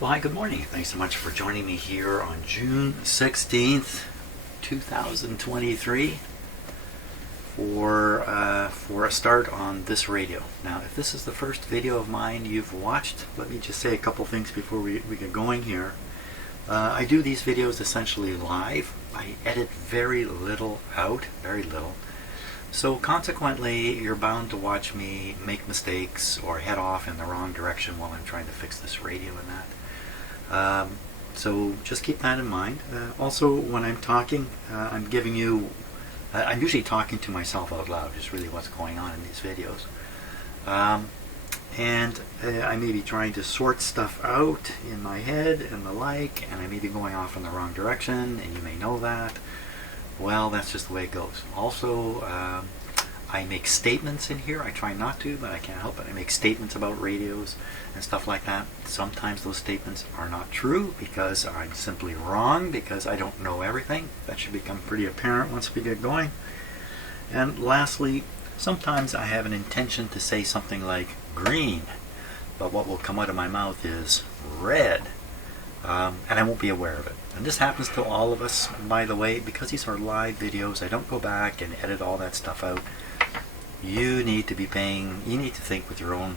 Well, hi, good morning. Thanks so much for joining me here on June 16th, 2023 for a start on this radio. Now, if this is the first video of mine you've watched, let me just say a couple things before we get going here. I do these videos essentially live. I edit very little out, very little. So consequently, you're bound to watch me make mistakes or head off in the wrong direction while I'm trying to fix this radio and that. So just keep that in mind. Also, when I'm talking, I'm usually talking to myself out loud, is really what's going on in these videos. And I may be trying to sort stuff out in my head and the like, and I may be going off in the wrong direction, and you may know that. Well, that's just the way it goes. Also, I make statements in here. I try not to, but I can't help it. I make statements about radios and stuff like that. Sometimes those statements are not true because I'm simply wrong, because I don't know everything. That should become pretty apparent once we get going. And lastly, sometimes I have an intention to say something like green, but what will come out of my mouth is red. And I won't be aware of it. And this happens to all of us, by the way, because these are live videos. I don't go back and edit all that stuff out. You need to think with your own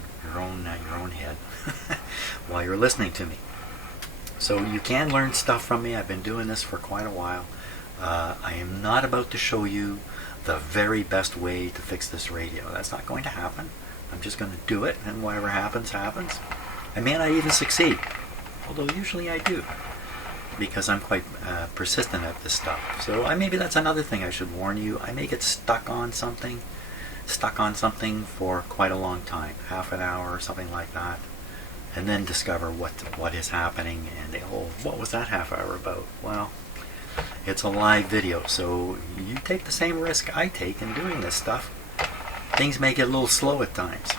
head while you're listening to me. So you can learn stuff from me. I've been doing this for quite a while. I am not about to show you the very best way to fix this radio. That's not going to happen. I'm just going to do it, and whatever happens, happens. I may not even succeed, although usually I do, because I'm quite persistent at this stuff. So maybe that's another thing I should warn you. I may get stuck on something for quite a long time, half an hour or something like that, and then discover what is happening, and what was that half hour about? Well, it's a live video, so you take the same risk I take in doing this stuff. Things may get a little slow at times.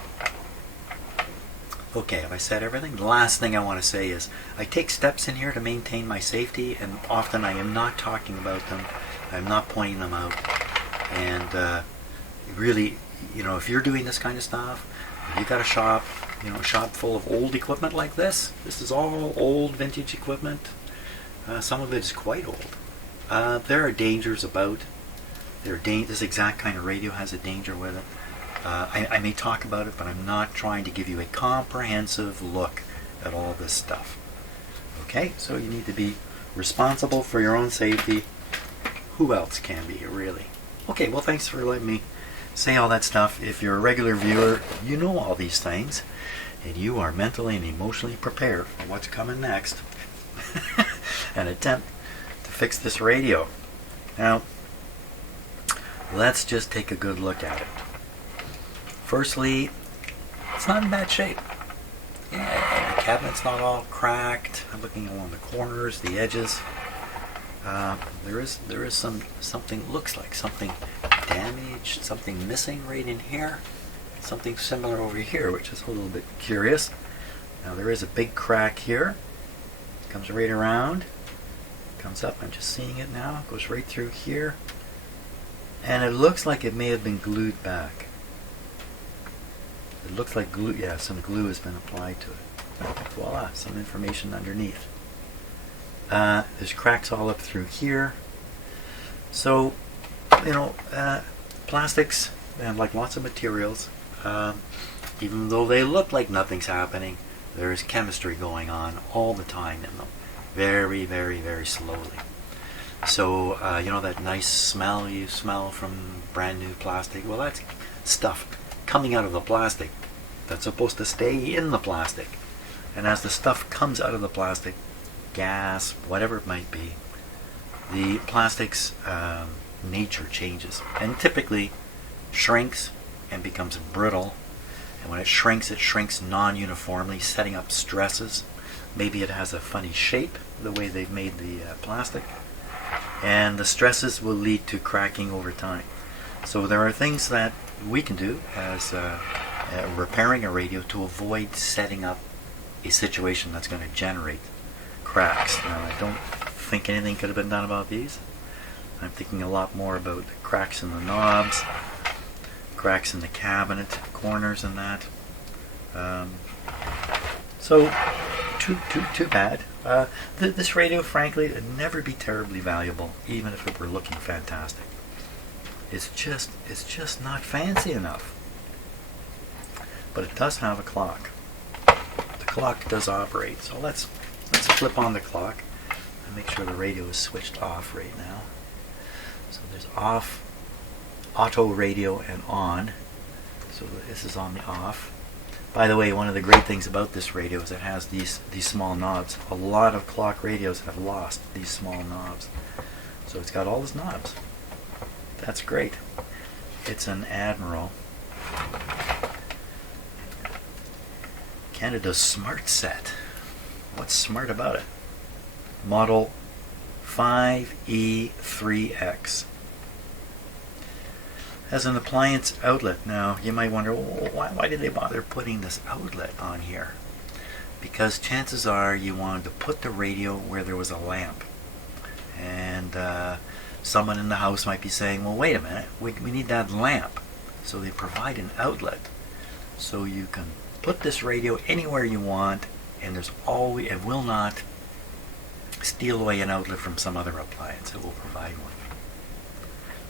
Okay, have I said everything? The last thing I want to say is I take steps in here to maintain my safety, and often I am not talking about them. I'm not pointing them out. And really, if you're doing this kind of stuff, if you've got a shop full of old equipment like this is all old vintage equipment. Some of it is quite old. There are dangers about. This exact kind of radio has a danger with it. I may talk about it, but I'm not trying to give you a comprehensive look at all this stuff. Okay, so you need to be responsible for your own safety. Who else can be, really? Okay, well, thanks for letting me say all that stuff. If you're a regular viewer, you know all these things, and you are mentally and emotionally prepared for what's coming next. An attempt to fix this radio. Now, let's just take a good look at it. Firstly, it's not in bad shape. Yeah, the cabinet's not all cracked. I'm looking along the corners, the edges. There is something, looks like something damaged, something missing right in here. Something similar over here, which is a little bit curious. Now there is a big crack here. It comes right around. Comes up, I'm just seeing it now. It goes right through here. And it looks like it may have been glued back. It looks like glue, some glue has been applied to it. Voila, some information underneath. There's cracks all up through here. So, plastics, and like lots of materials, even though they look like nothing's happening, there's chemistry going on all the time in them. Very, very, very slowly. So, that nice smell you smell from brand new plastic? Well, that's stuff coming out of the plastic that's supposed to stay in the plastic. And as the stuff comes out of the plastic, gas, whatever it might be, the plastic's nature changes and typically shrinks and becomes brittle. And when it shrinks non-uniformly, setting up stresses. Maybe it has a funny shape, the way they've made the plastic. And the stresses will lead to cracking over time. So there are things that we can do as repairing a radio to avoid setting up a situation that's going to generate cracks. Now, I don't think anything could have been done about these. I'm thinking a lot more about the cracks in the knobs, cracks in the cabinet, corners and that. So too bad. This radio, frankly, would never be terribly valuable, even if it were looking fantastic. It's just not fancy enough. But it does have a clock. The clock does operate. So let's flip on the clock and make sure the radio is switched off right now. So there's off, auto radio, and on. So this is on the off. By the way, one of the great things about this radio is it has these small knobs. A lot of clock radios have lost these small knobs. So it's got all these knobs. That's great. It's an Admiral. Canada's smart set. What's smart about it? Model 5E3X. Has an appliance outlet. Now, you might wonder, well, why did they bother putting this outlet on here? Because chances are you wanted to put the radio where there was a lamp. And someone in the house might be saying, well, wait a minute, we need that lamp. So they provide an outlet. So you can put this radio anywhere you want, and it will not steal away an outlet from some other appliance. It will provide one.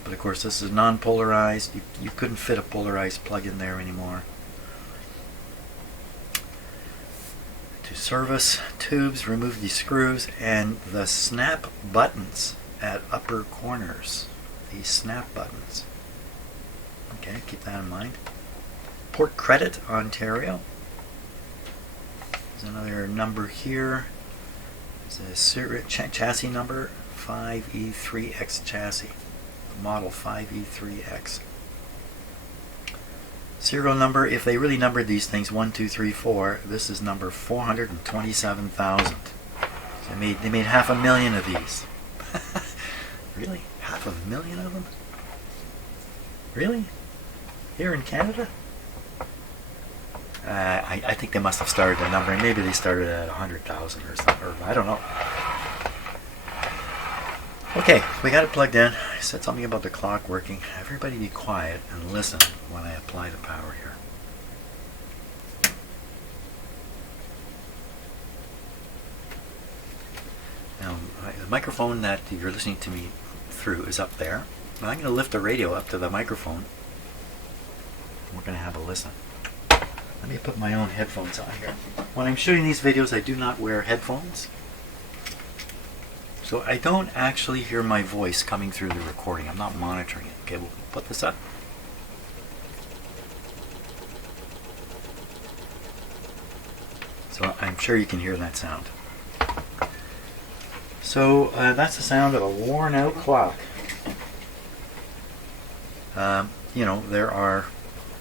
But of course, this is non-polarized. You couldn't fit a polarized plug in there anymore. To service tubes, remove these screws and the snap buttons at upper corners. These snap buttons. Okay, keep that in mind. Port Credit, Ontario. There's another number here. There's a chassis number, 5E3X chassis. Model 5E3X. Serial number, if they really numbered these things 1, 2, 3, 4, this is number 427,000. So they made 500,000 of these. Really? 500,000 of them? Really? Here in Canada? I think they must have started a number, and maybe they started at 100,000 or something, or I don't know. Okay, we got it plugged in. I said something about the clock working. Everybody be quiet and listen when I apply the power here. Now, the microphone that you're listening to me through is up there. Now I'm going to lift the radio up to the microphone. We're going to have a listen. Let me put my own headphones on here. When I'm shooting these videos, I do not wear headphones. So I don't actually hear my voice coming through the recording. I'm not monitoring it. Okay, we'll put this up. So I'm sure you can hear that sound. So that's the sound of a worn out clock. You know, there are,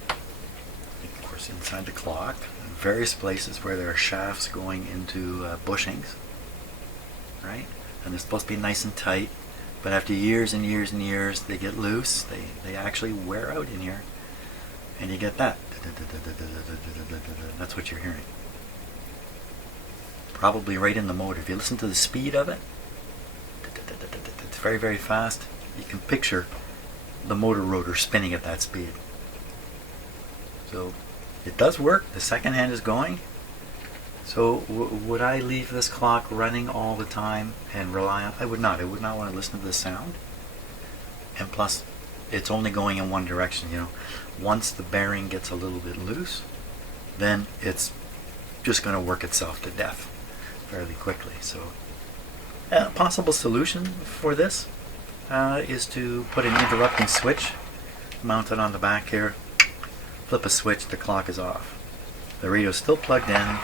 of course, inside the clock, various places where there are shafts going into bushings, right? And they're supposed to be nice and tight, but after years and years and years, they get loose. They actually wear out in here, and you get that. That's what you're hearing. Probably right in the motor. If you listen to the speed of it, it's very, very fast. You can picture the motor rotor spinning at that speed. So it does work. The second hand is going. So would I leave this clock running all the time and rely on? I would not. I would not want to listen to the sound. And plus, it's only going in one direction. You know, once the bearing gets a little bit loose, then it's just going to work itself to death fairly quickly. So, a possible solution for this is to put an interrupting switch mounted on the back here. Flip a switch, the clock is off. The radio is still plugged in,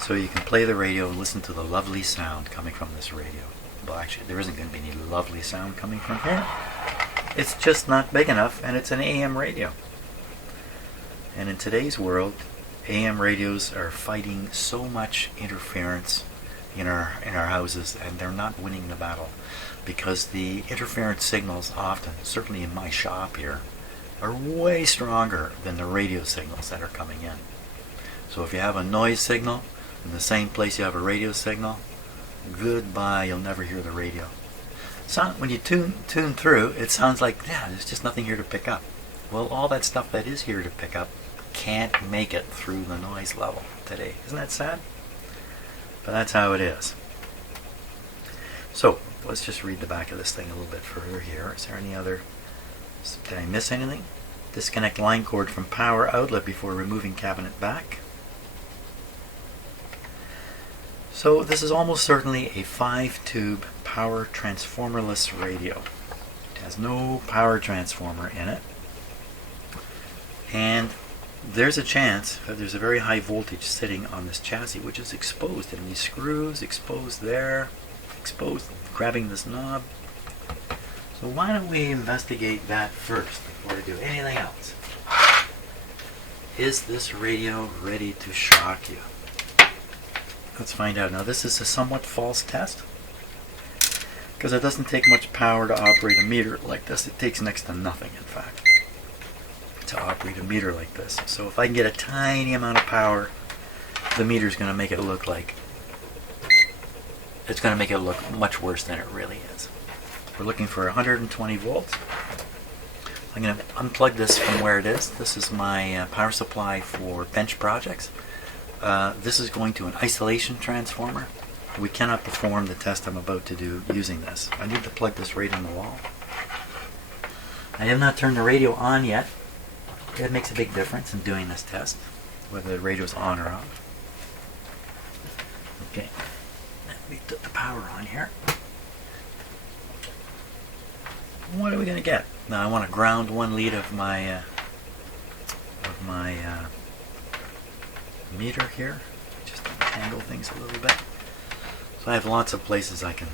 so you can play the radio and listen to the lovely sound coming from this radio. Well, actually, there isn't going to be any lovely sound coming from here. It's just not big enough, and it's an AM radio. And in today's world, AM radios are fighting so much interference in our houses, and they're not winning the battle because the interference signals often, certainly in my shop here, are way stronger than the radio signals that are coming in. So if you have a noise signal in the same place you have a radio signal, goodbye, you'll never hear the radio. So when you tune through, it sounds like, yeah, there's just nothing here to pick up. Well, all that stuff that is here to pick up can't make it through the noise level today. Isn't that sad? But that's how it is. So let's just read the back of this thing a little bit further here. Is there any other? Did I miss anything? Disconnect line cord from power outlet before removing cabinet back. So this is almost certainly a 5-tube power transformerless radio. It has no power transformer in it. And there's a chance that there's a very high voltage sitting on this chassis, which is exposed in these screws, exposed there, exposed grabbing this knob. So why don't we investigate that first before we do anything else? Is this radio ready to shock you? Let's find out. Now this is a somewhat false test, because it doesn't take much power to operate a meter like this. It takes next to nothing, in fact, to operate a meter like this. So if I can get a tiny amount of power, the meter's going to make it look like, it's going to make it look much worse than it really is. We're looking for 120 volts. I'm going to unplug this from where it is. This is my power supply for bench projects. This is going to an isolation transformer. We cannot perform the test I'm about to do using this. I need to plug this right in the wall. I have not turned the radio on yet. That makes a big difference in doing this test, whether the radio is on or off. Okay, we put the power on here. What are we going to get? Now I want to ground one lead of my meter here, just to angle things a little bit. So I have lots of places I can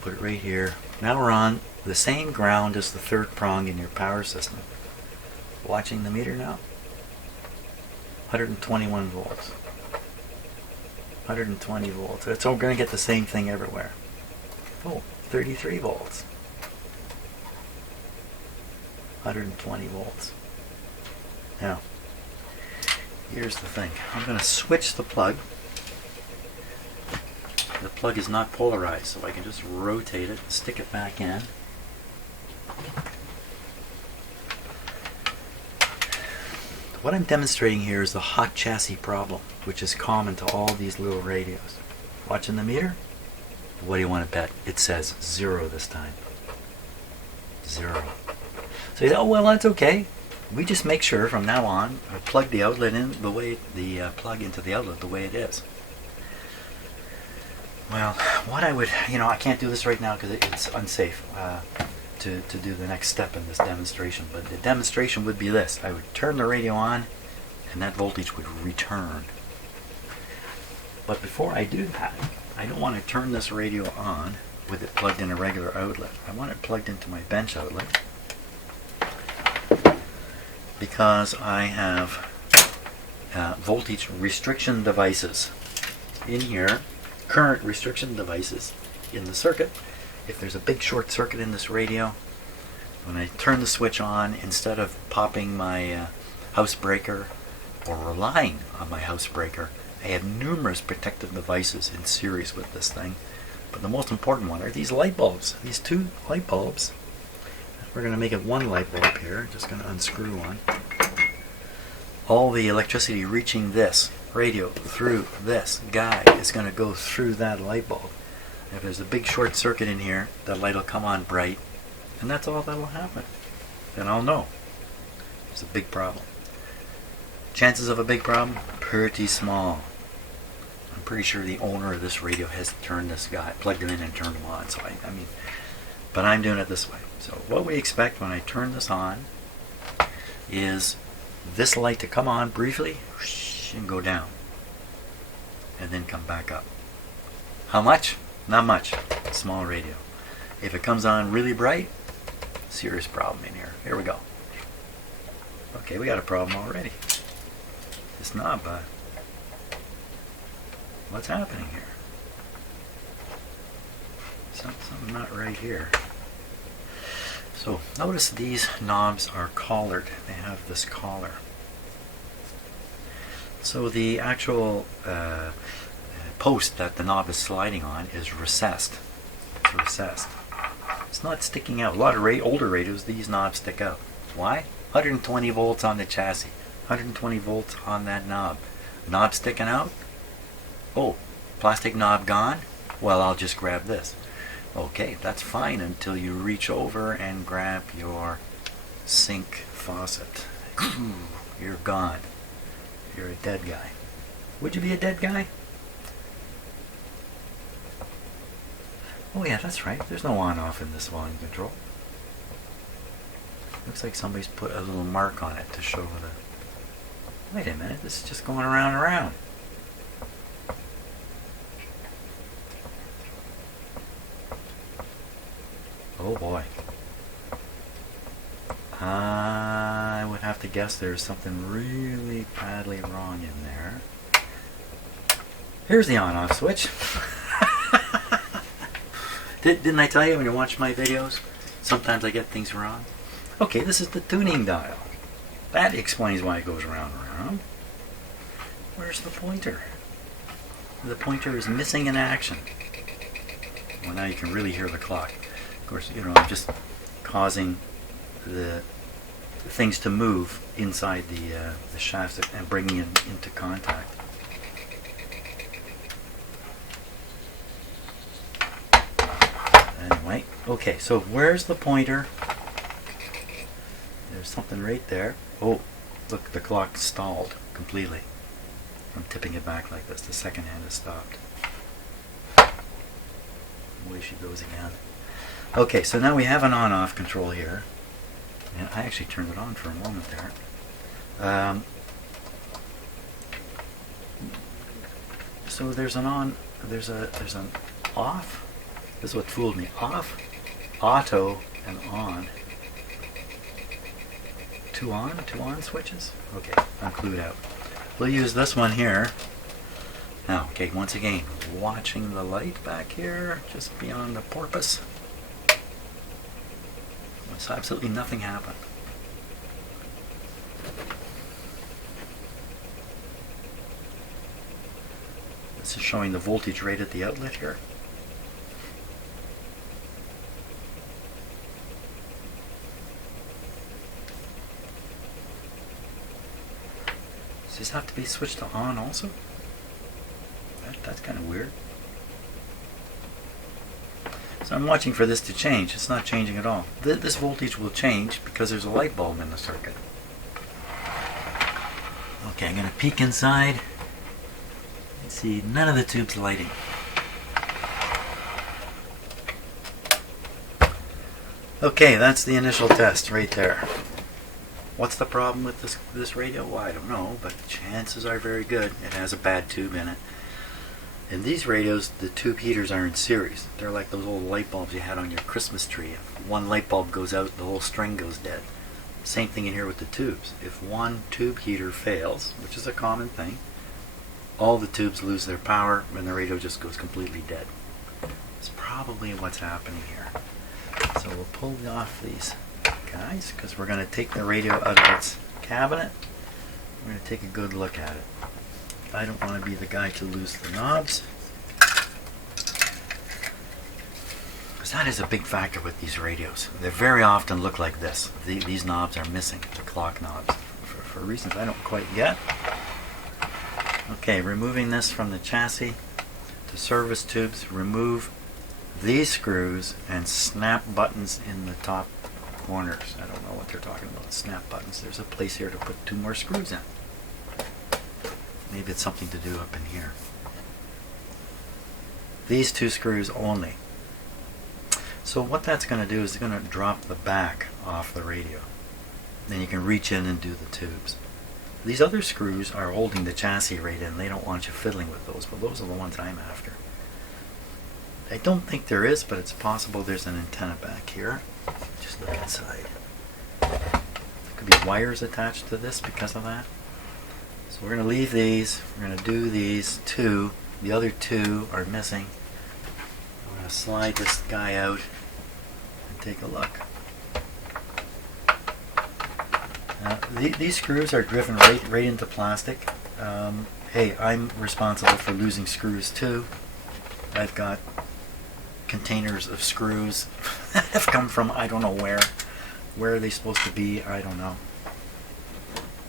put it right here. Now we're on the same ground as the third prong in your power system. Watching the meter now. 121 volts. 120 volts. It's all going to get the same thing everywhere. Oh, 33 volts. 120 volts. Now, here's the thing. I'm going to switch the plug. The plug is not polarized, so I can just rotate it and stick it back in. What I'm demonstrating here is the hot chassis problem, which is common to all these little radios. Watching the meter? What do you want to bet? It says 0 this time. 0. So you say, oh well, that's okay. We just make sure from now on I plug the outlet in the way plug into the outlet the way it is. Well, what I would, I can't do this right now because it's unsafe to do the next step in this demonstration. But the demonstration would be this: I would turn the radio on, and that voltage would return. But before I do that, I don't want to turn this radio on with it plugged in a regular outlet. I want it plugged into my bench outlet, because I have voltage restriction devices in here, current restriction devices in the circuit. If there's a big short circuit in this radio, when I turn the switch on, instead of popping my house breaker or relying on my house breaker, I have numerous protective devices in series with this thing. But the most important one are these light bulbs, these 2 light bulbs. We're going to make it 1 light bulb here. Just going to unscrew one. All the electricity reaching this radio through this guy is going to go through that light bulb. If there's a big short circuit in here, that light will come on bright, and that's all that will happen. Then I'll know there's a big problem. Chances of a big problem? Pretty small. I'm pretty sure the owner of this radio has turned this guy, plugged it in and turned him on. So I mean, but I'm doing it this way. So what we expect when I turn this on is this light to come on briefly and go down, and then come back up. How much? Not much. Small radio. If it comes on really bright, serious problem in here. Here we go. Okay, we got a problem already. This knob, what's happening here? Something not right here. So notice these knobs are collared. They have this collar. So the actual post that the knob is sliding on is recessed. It's recessed. It's not sticking out. A lot of older radios, these knobs stick out. Why? 120 volts on the chassis. 120 volts on that knob. Knob sticking out? Oh, plastic knob gone? Well, I'll just grab this. Okay, that's fine until you reach over and grab your sink faucet. You're gone. You're a dead guy. Would you be a dead guy? Oh yeah, that's right. There's no on-off in this volume control. Looks like somebody's put a little mark on it to show the... Wait a minute, this is just going around and around. Oh boy. I would have to guess there's something really badly wrong in there. Here's the on-off switch. Didn't I tell you when you watch my videos, sometimes I get things wrong? Okay, this is the tuning dial. That explains why it goes around and around. Where's the pointer? The pointer is missing in action. Well, now you can really hear the clock. Of course, you know, I'm just causing the things to move inside the shafts and bringing it into contact. Anyway, okay, so where's the pointer? There's something right there. Oh, look, the clock stalled completely. I'm tipping it back like this. The second hand has stopped. Away she goes again. Okay, so now we have an on-off control here. And I actually turned it on for a moment there. So there's an on, there's an off. This is what fooled me. Off, auto, and on. Two on switches? Okay, I'm clued out. We'll use this one here. Now, okay, once again, watching the light back here, just beyond the porpoise. So absolutely nothing happened. This is showing the voltage right at the outlet here. Does this have to be switched to on also? That's kind of weird. So I'm watching for this to change. It's not changing at all. This voltage will change because there's a light bulb in the circuit. Okay, I'm going to peek inside. Let's see, none of the tubes lighting. Okay, that's the initial test right there. What's the problem with this radio? Well, I don't know, but chances are very good it has a bad tube in it. In these radios, the tube heaters are in series. They're like those old light bulbs you had on your Christmas tree. If one light bulb goes out, the whole string goes dead. Same thing in here with the tubes. If one tube heater fails, which is a common thing, all the tubes lose their power and the radio just goes completely dead. It's probably what's happening here. So we'll pull off these guys because we're going to take the radio out of its cabinet. We're going to take a good look at it. I don't want to be the guy to lose the knobs, because that is a big factor with these radios. They very often look like this. These knobs are missing, the clock knobs, for reasons I don't quite get. Okay, removing this from the chassis. To service tubes, remove these screws and snap buttons in the top corners. I don't know what they're talking about, snap buttons. There's a place here to put 2 more screws in. Maybe it's something to do up in here. These 2 screws only. So what that's going to do is it's going to drop the back off the radio. Then you can reach in and do the tubes. These other screws are holding the chassis right in. They don't want you fiddling with those, but those are the ones I'm after. I don't think there is, but it's possible there's an antenna back here. Just look inside. There could be wires attached to this because of that. So we're going to leave these. We're going to do these 2. The other 2 are missing. I'm going to slide this guy out and take a look. These screws are driven right into plastic. Hey, I'm responsible for losing screws too. I've got containers of screws that have come from I don't know where. Where are they supposed to be? I don't know.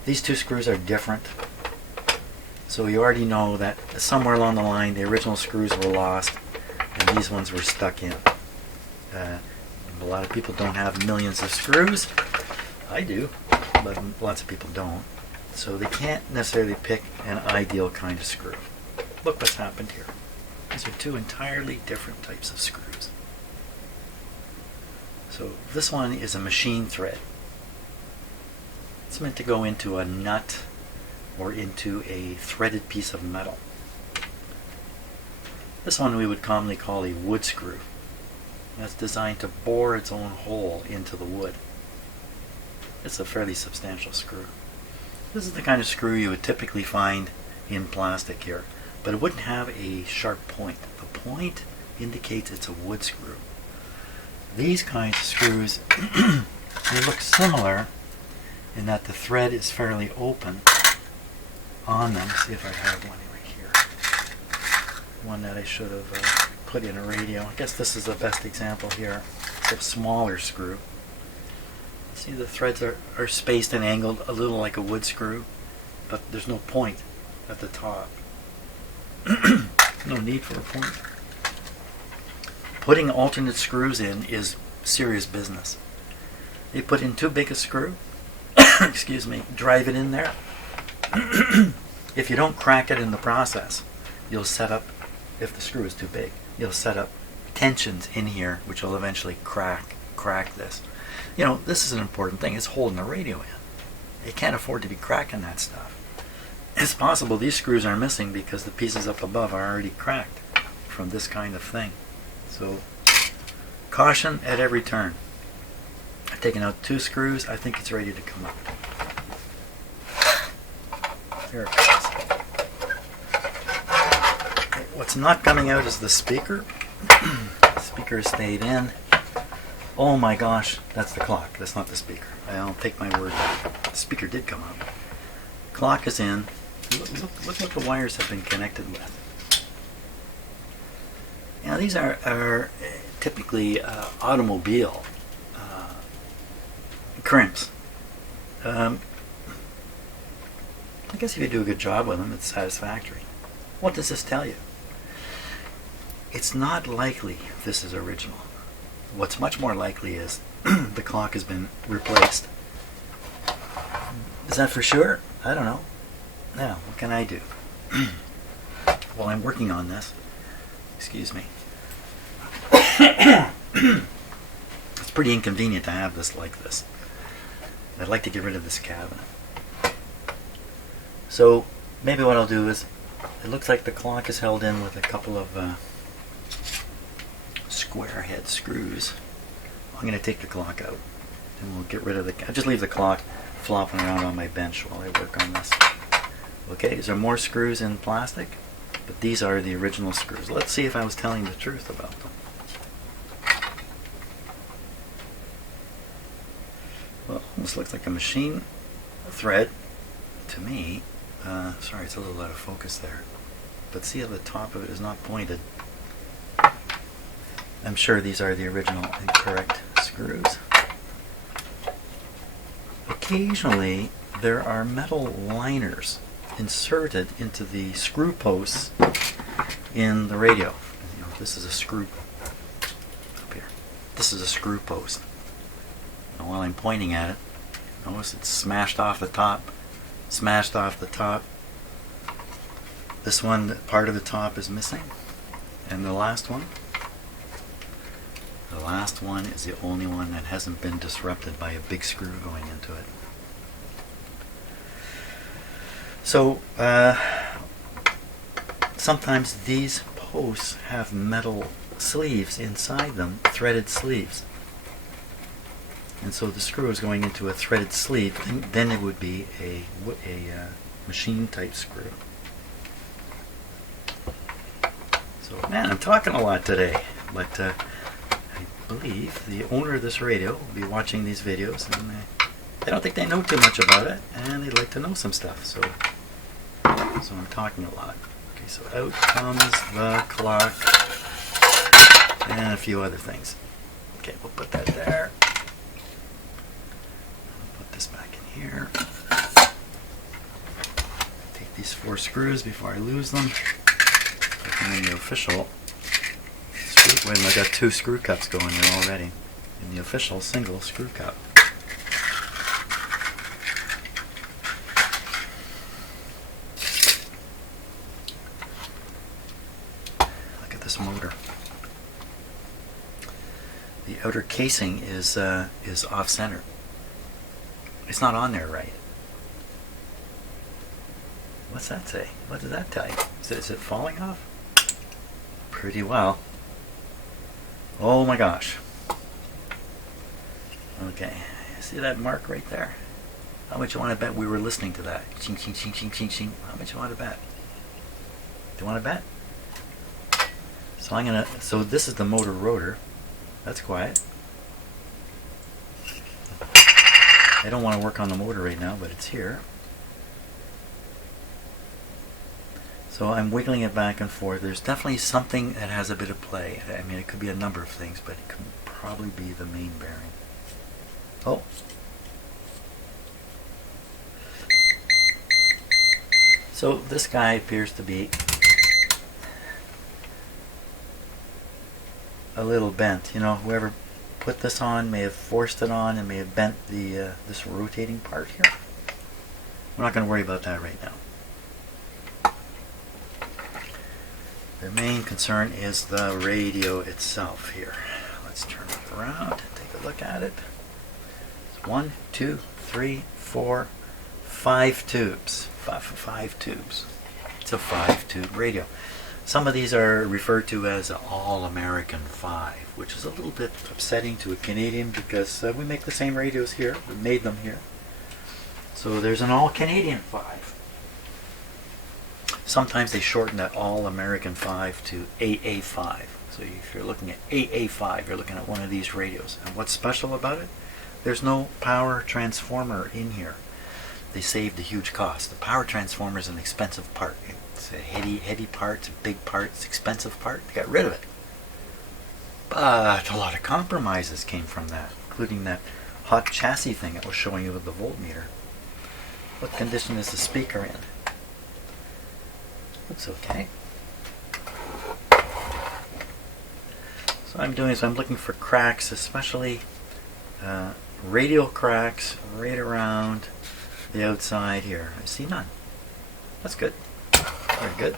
These 2 screws are different. So you already know that somewhere along the line the original screws were lost and these ones were stuck in. A lot of people don't have millions of screws. I do, but lots of people don't. So they can't necessarily pick an ideal kind of screw. Look what's happened here. These are two entirely different types of screws. So this one is a machine thread. It's meant to go into a nut or into a threaded piece of metal. This one we would commonly call a wood screw. That's designed to bore its own hole into the wood. It's a fairly substantial screw. This is the kind of screw you would typically find in plastic here, but it wouldn't have a sharp point. The point indicates it's a wood screw. These kinds of screws, they look similar in that the thread is fairly open on them. Let's see if I have one right here. One that I should have put in a radio. I guess this is the best example here. It's a smaller screw. See, the threads are spaced and angled a little like a wood screw, but there's no point at the top. No need for a point. Putting alternate screws in is serious business. You put in too big a screw, excuse me, drive it in there. If you don't crack it in the process, you'll set up, if the screw is too big, you'll set up tensions in here which will eventually crack this. You know, this is an important thing. It's holding the radio in. You can't afford to be cracking that stuff. It's possible these screws are missing because the pieces up above are already cracked from this kind of thing. So, caution at every turn. I've taken out 2 screws. I think it's ready to come out. There it goes. What's not coming out is the speaker. The speaker stayed in. Oh my gosh, that's the clock. That's not the speaker. I'll take my word. The speaker did come out. Clock is in. Look what the wires have been connected with. Now these are typically automobile crimps. I guess if you do a good job with them, it's satisfactory. What does this tell you? It's not likely this is original. What's much more likely is the clock has been replaced. Is that for sure? I don't know. Now, what can I do? While I'm working on this, excuse me. It's pretty inconvenient to have this like this. I'd like to get rid of this cabinet. So, maybe what I'll do is, it looks like the clock is held in with a couple of square head screws. I'm going to take the clock out and we'll get rid of I'll just leave the clock flopping around on my bench while I work on this. Okay, is there more screws in plastic? But these are the original screws. Let's see if I was telling the truth about them. Well, this looks like a machine thread to me. Sorry, it's a little out of focus there. But see how the top of it is not pointed? I'm sure these are the original and correct screws. Occasionally, there are metal liners inserted into the screw posts in the radio. You know, this is a screw up here. This is a screw post. And while I'm pointing at it, notice it's smashed off the top. Smashed off the top. This one, part of the top is missing. And the last one is the only one that hasn't been disrupted by a big screw going into it. So, sometimes these posts have metal sleeves inside them, threaded sleeves. And so the screw is going into a threaded sleeve, and then it would be a machine type screw. So, man, I'm talking a lot today, but I believe the owner of this radio will be watching these videos, and I don't think they know too much about it, and they'd like to know some stuff, so I'm talking a lot. Okay, so out comes the clock, and a few other things. Okay, we'll put that there. Put this back in here. Take these these 4 screws before I lose them. Looking in the official screw, wait, I got 2 screw cups going there already. In the official single screw cup. Look at this motor. The outer casing is off center. It's not on there right. What's that say? What does that tell you? Is it falling off? Pretty well. Oh my gosh. Okay, see that mark right there? How much you want to bet we were listening to that? Ching, ching, ching, ching, ching, ching. How much you want to bet? Do you want to bet? So this is the motor rotor. That's quiet. I don't want to work on the motor right now, but it's here. So I'm wiggling it back and forth. There's definitely something that has a bit of play. I mean, it could be a number of things, but it could probably be the main bearing. Oh. So this guy appears to be a little bent. You know, whoever put this on may have forced it on and may have bent the this rotating part here. We're not going to worry about that right now. The main concern is the radio itself here. Let's turn it around and take a look at it. 1, 2, 3, 4, 5 tubes. Five tubes. It's a 5-tube radio. Some of these are referred to as All-American 5, which is a little bit upsetting to a Canadian because we make the same radios here. We made them here. So there's an All-Canadian 5. Sometimes they shorten that All-American 5 to AA5. So if you're looking at AA5, you're looking at one of these radios. And what's special about it? There's no power transformer in here. They saved a huge cost. The power transformer is an expensive part. It's a heavy part, it's a big part, it's an expensive part. They got rid of it. But a lot of compromises came from that, including that hot chassis thing that was showing you with the voltmeter. What condition is the speaker in? Looks okay. So I'm looking for cracks, especially radial cracks right around the outside here. I see none. That's good. Very good.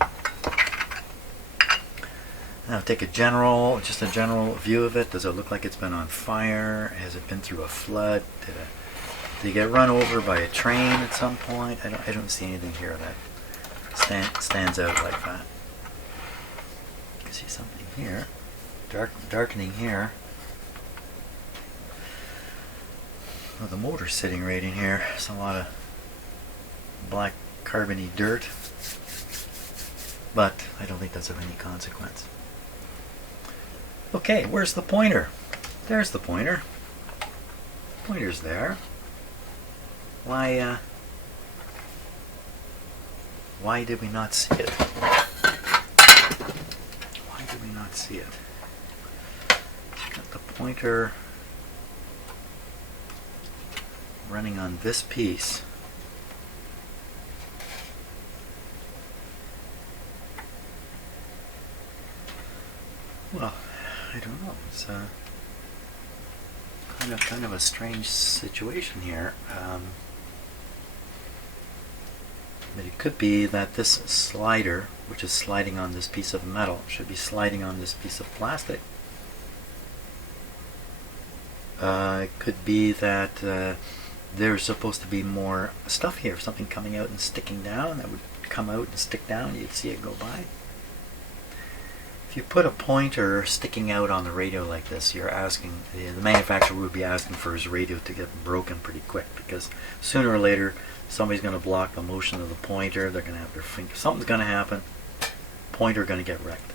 Now take just a general view of it. Does it look like it's been on fire? Has it been through a flood? Did it get run over by a train at some point? I don't see anything here that stands out like that. You can see something here. Darkening here. Oh, the motor's sitting right in here. There's a lot of black carbony dirt. But I don't think that's of any consequence. Okay, where's the pointer? There's the pointer. Pointer's there. Why did we not see it? Why did we not see it? Got the pointer running on this piece. Well, I don't know. It's kind of a strange situation here. But it could be that this slider, which is sliding on this piece of metal, should be sliding on this piece of plastic. It could be that there's supposed to be more stuff here, something coming out and sticking down. That would come out and stick down. You'd see it go by. If you put a pointer sticking out on the radio like this, you're asking, the manufacturer would be asking for his radio to get broken pretty quick, because sooner or later somebody's going to block the motion of the pointer. They're going to have their finger, something's going to happen. Pointer going to get wrecked.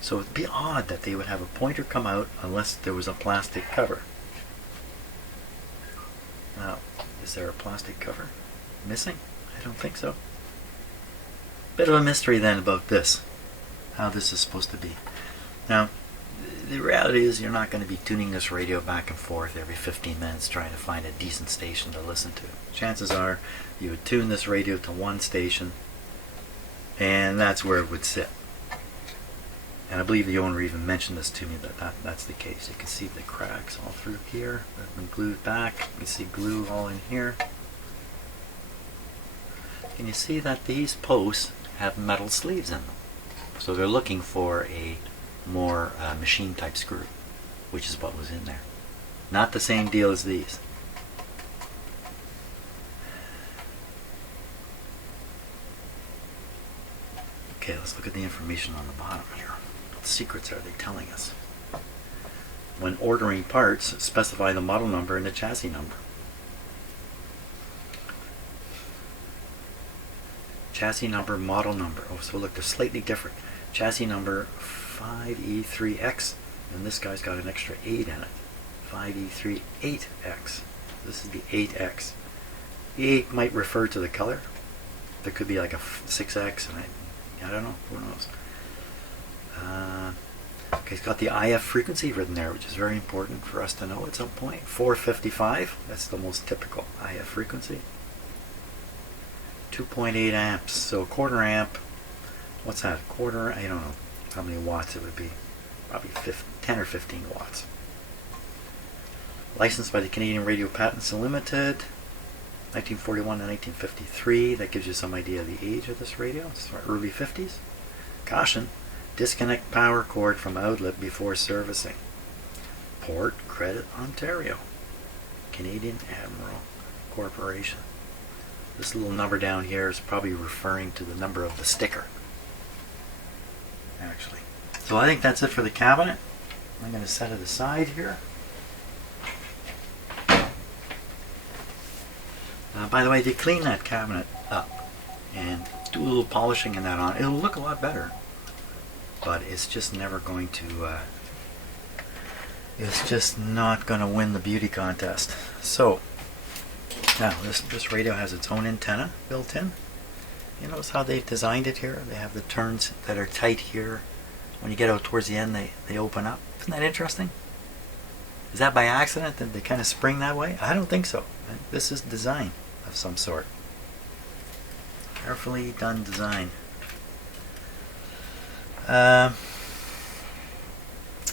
So it'd be odd that they would have a pointer come out unless there was a plastic cover. Now, is there a plastic cover missing? I don't think so. Bit of a mystery then about this, how this is supposed to be. Now, the reality is you're not going to be tuning this radio back and forth every 15 minutes trying to find a decent station to listen to. Chances are you would tune this radio to one station and that's where it would sit. And I believe the owner even mentioned this to me, that's the case. You can see the cracks all through here that have been glued back. You can see glue all in here. And you see that these posts have metal sleeves in them. So they're looking for a more machine type screw, which is what was in there. Not the same deal as these. Okay, let's look at the information on the bottom here. What secrets are they telling us? When ordering parts, specify the model number and the chassis number. Chassis number, model number. Oh, so look, they're slightly different. Chassis number 5E3X, and this guy's got an extra 8 in it. 5E38X. This is the 8X. The 8 might refer to the color. There could be like a 6X, and I don't know. Who knows? Okay, it's got the IF frequency written there, which is very important for us to know at some point. 455. That's the most typical IF frequency. 2.8 amps, so a quarter amp. What's that? A quarter? I don't know how many watts it would be. Probably 10 or 15 watts. Licensed by the Canadian Radio Patents Limited, 1941 to 1953. That gives you some idea of the age of this radio. It's early 50s. Caution: disconnect power cord from outlet before servicing. Port Credit Ontario, Canadian Admiral Corporation. This little number down here is probably referring to the number of the sticker, actually. So I think that's it for the cabinet. I'm going to set it aside here. By the way, they clean that cabinet up and do a little polishing and that on. It'll look a lot better, but it's just never going to, it's just not going to win the beauty contest. So, now, this radio has its own antenna built in. You notice how they've designed it here? They have the turns that are tight here. When you get out towards the end, they open up. Isn't that interesting? Is that by accident that they kind of spring that way? I don't think so. This is design of some sort. Carefully done design.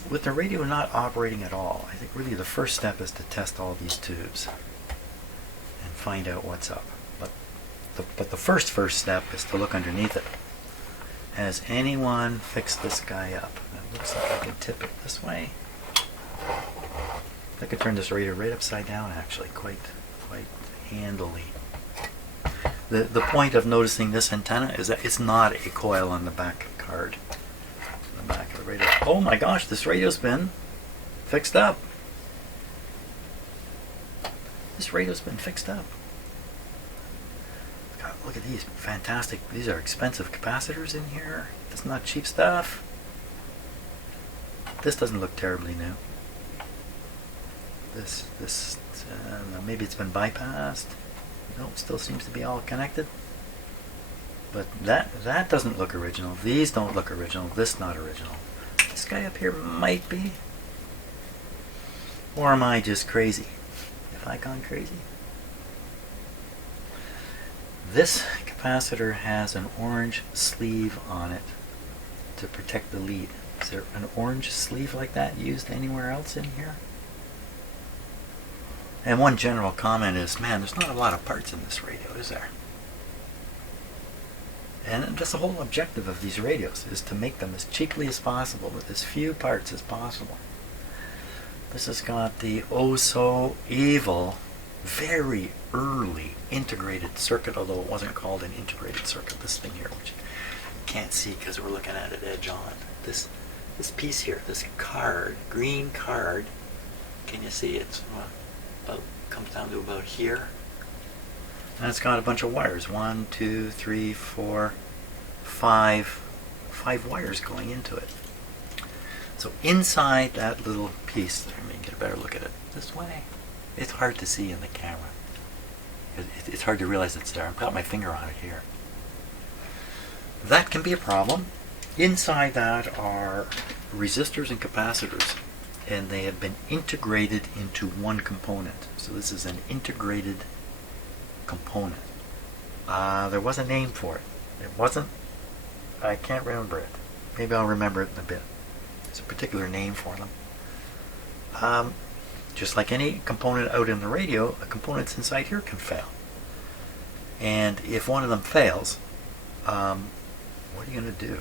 With the radio not operating at all, I think really the first step is to test all these tubes and find out what's up. But the first step is to look underneath it. Has anyone fixed this guy up? It looks like I could tip it this way. I could turn this radio right upside down, actually, quite handily. The point of noticing this antenna is that it's not a coil on the back card. The back of the radio. Oh my gosh, this radio's been fixed up. This radio's been fixed up. God, look at these, fantastic. These are expensive capacitors in here. It's not cheap stuff. This doesn't look terribly new. This maybe it's been bypassed. No, it still seems to be all connected. But that doesn't look original. These don't look original. This not original. This guy up here might be. Or am I just crazy? Have I gone crazy? This capacitor has an orange sleeve on it to protect the lead. Is there an orange sleeve like that used anywhere else in here? And one general comment is, man, there's not a lot of parts in this radio, is there? And that's the whole objective of these radios, is to make them as cheaply as possible with as few parts as possible. This has got the oh so evil, very early integrated circuit, although it wasn't called an integrated circuit. This thing here, which you can't see because we're looking at it edge on. This piece here, this card, green card, can you see it's comes down to about here. And it's got a bunch of wires. 1, 2, 3, 4, 5 wires going into it. So inside that little piece, let me get a better look at it this way. It's hard to see in the camera. It's hard to realize it's there. I've got my finger on it here. That can be a problem. Inside that are resistors and capacitors, and they have been integrated into one component. So this is an integrated component. There was a name for it. It wasn't, I can't remember it. Maybe I'll remember it in a bit. There's a particular name for them. Just like any component out in the radio, a component inside here can fail. And if one of them fails, what are you going to do?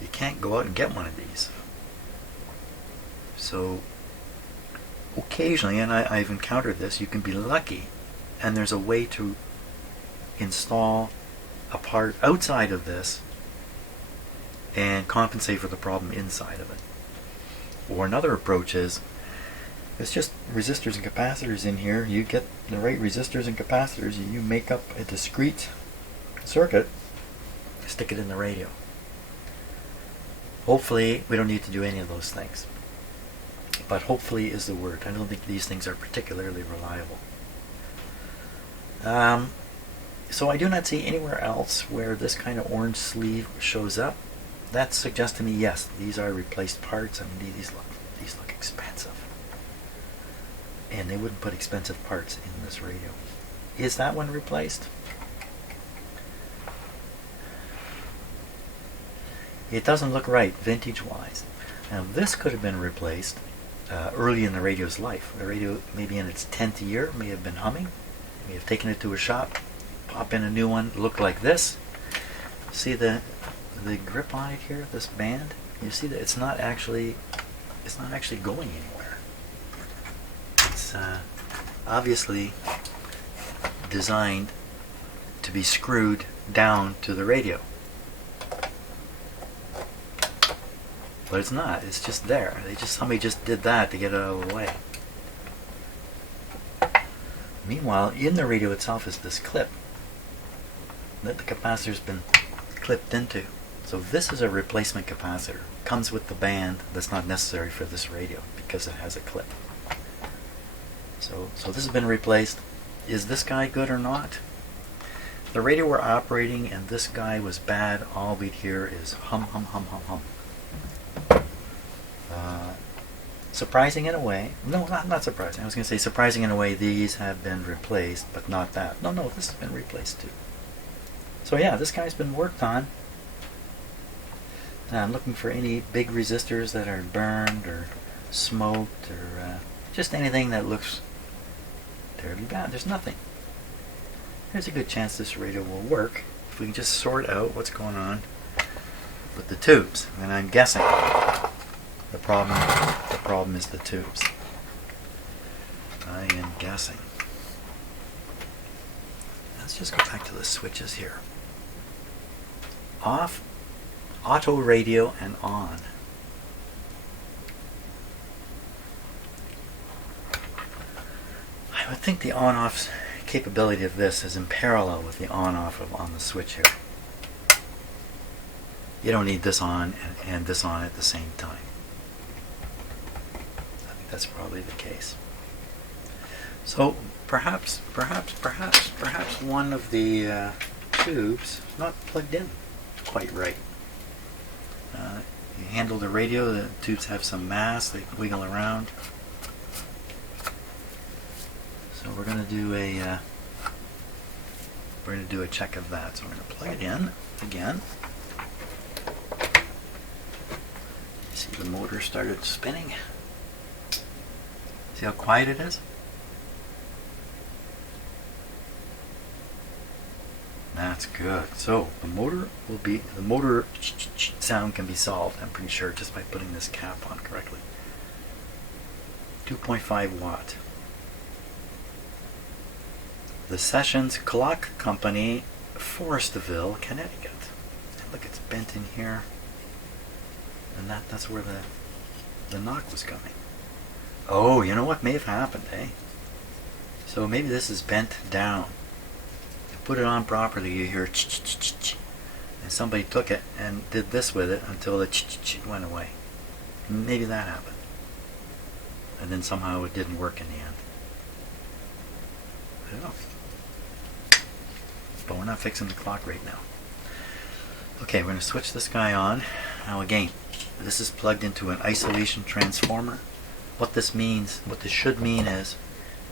You can't go out and get one of these. So occasionally, and I've encountered this, you can be lucky and there's a way to install a part outside of this and compensate for the problem inside of it. Or another approach is, it's just resistors and capacitors in here. You get the right resistors and capacitors, and you make up a discrete circuit, stick it in the radio. Hopefully we don't need to do any of those things. But hopefully is the word. I don't think these things are particularly reliable. So I do not see anywhere else where this kind of orange sleeve shows up. That suggests to me, yes, these are replaced parts. I mean, these look expensive. And they wouldn't put expensive parts in this radio. Is that one replaced? It doesn't look right, vintage-wise. Now, this could have been replaced early in the radio's life. The radio, maybe in its 10th year, may have been humming. May have taken it to a shop, pop in a new one, look like this. See the grip on it here, this band? You see that it's not actually going anywhere. It's obviously designed to be screwed down to the radio. But it's not. It's just there. Somebody just did that to get it out of the way. Meanwhile, in the radio itself is this clip that the capacitor's been clipped into. So this is a replacement capacitor. Comes with the band that's not necessary for this radio because it has a clip. So this has been replaced. Is this guy good or not? The radio we're operating and this guy was bad. All we'd hear is hum, hum, hum, hum, hum. Surprising in a way. No, not surprising. I was going to say surprising in a way these have been replaced, but not that. No, this has been replaced too. So yeah, this guy's been worked on. Now I'm looking for any big resistors that are burned or smoked or just anything that looks terribly bad. There's nothing. There's a good chance this radio will work if we can just sort out what's going on with the tubes. And I'm guessing the problem is the tubes. I am guessing. Let's just go back to the switches here. Off, auto radio, and on. I would think the on-off capability of this is in parallel with the on-off on the switch here. You don't need this on and this on at the same time. I think that's probably the case. So perhaps one of the tubes is not plugged in quite right. You handle the radio, the tubes have some mass, they wiggle around. So we're going to do a check of that. So we're going to plug it in again. See, the motor started spinning. See how quiet it is? That's good. So the motor sound can be solved, I'm pretty sure, just by putting this cap on correctly. 2.5 watt. The Sessions Clock Company, Forestville, Connecticut. Look, it's bent in here. And that's where the knock was coming. Oh, you know what may have happened, eh? So maybe this is bent down. You put it on properly, you hear ch-ch-ch-ch-ch. And somebody took it and did this with it until the ch-ch-ch went away. Maybe that happened. And then somehow it didn't work in the end. I don't know. But we're not fixing the clock right now. Okay, we're going to switch this guy on. Now again, This is plugged into an isolation transformer. What this means, what this should mean is,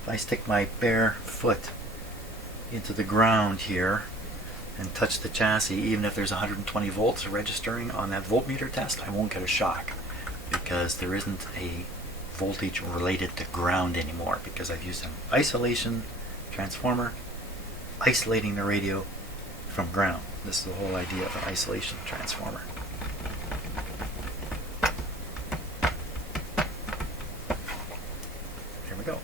if I stick my bare foot into the ground here and touch the chassis, even if there's 120 volts registering on that voltmeter test, I won't get a shock because there isn't a voltage related to ground anymore, because I've used an isolation transformer isolating the radio from ground. This is the whole idea of an isolation transformer. Here we go.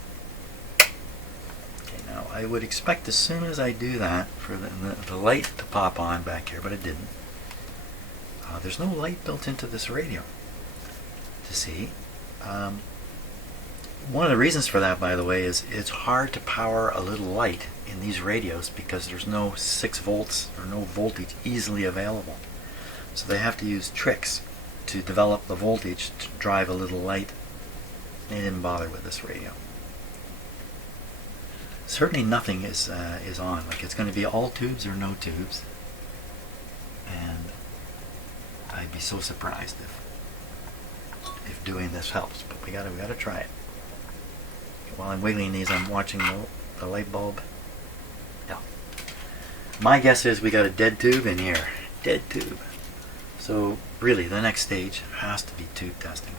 Okay, now I would expect as soon as I do that for the light to pop on back here, but it didn't. There's no light built into this radio to see. One of the reasons for that, by the way, is it's hard to power a little light in these radios because there's no 6 volts or no voltage easily available. So they have to use tricks to develop the voltage to drive a little light. They didn't bother with this radio. Certainly nothing is on. Like, it's going to be all tubes or no tubes. And I'd be so surprised if doing this helps. But we gotta try it. While I'm wiggling these, I'm watching the light bulb. Yeah. My guess is we got a dead tube in here. Dead tube. So really, the next stage has to be tube testing.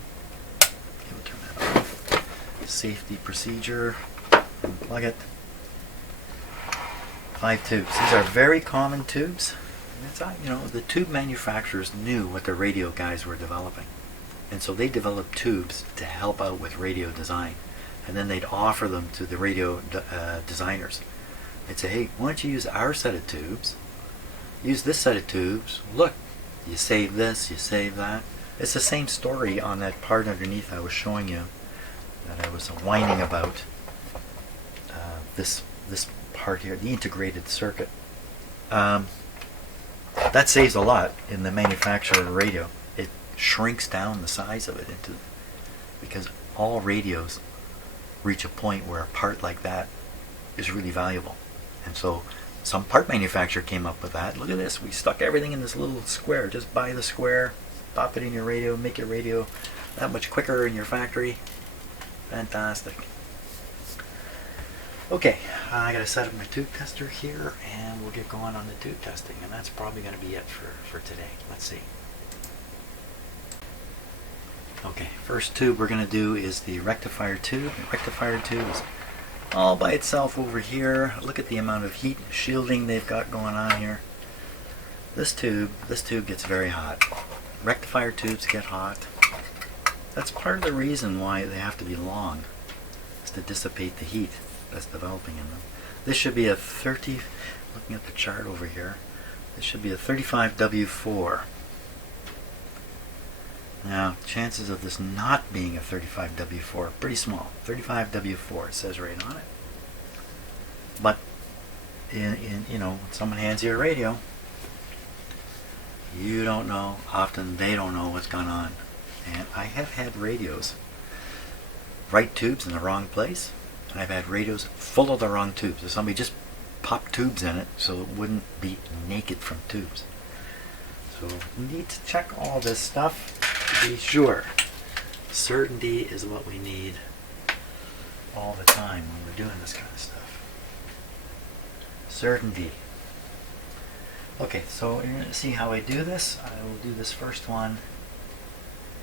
Okay, we'll turn that off. Safety procedure. Unplug it. 5 tubes. These are very common tubes. It's, you know, the tube manufacturers knew what the radio guys were developing, and so they developed tubes to help out with radio design. And then they'd offer them to the radio designers. They'd say, hey, why don't you use our set of tubes? Use this set of tubes. Look, you save this, you save that. It's the same story on that part underneath I was showing you that I was whining about. This part here, the integrated circuit. That saves a lot in the manufacture of a radio. It shrinks down the size of it because all radios reach a point where a part like that is really valuable. And so some part manufacturer came up with that. Look at this, we stuck everything in this little square. Just buy the square, pop it in your radio, make your radio that much quicker in your factory. Fantastic. Okay, I gotta set up my tube tester here and we'll get going on the tube testing, and that's probably gonna be it for today. Let's see. Okay, first tube we're going to do is the rectifier tube. The rectifier tube is all by itself over here. Look at the amount of heat shielding they've got going on here. This tube gets very hot. Rectifier tubes get hot. That's part of the reason why they have to be long, is to dissipate the heat that's developing in them. This should be a 30, looking at the chart over here, this should be a 35W4. Now, chances of this not being a 35W4 are pretty small. 35W4, it says right on it. But, you know, when someone hands you a radio, you don't know, often they don't know what's gone on. And I have had radios, right tubes in the wrong place, and I've had radios full of the wrong tubes. So somebody just popped tubes in it so it wouldn't be naked from tubes. So we need to check all this stuff to be sure. Certainty is what we need all the time when we're doing this kind of stuff. Certainty. Okay, so you're going to see how I do this. I will do this first one.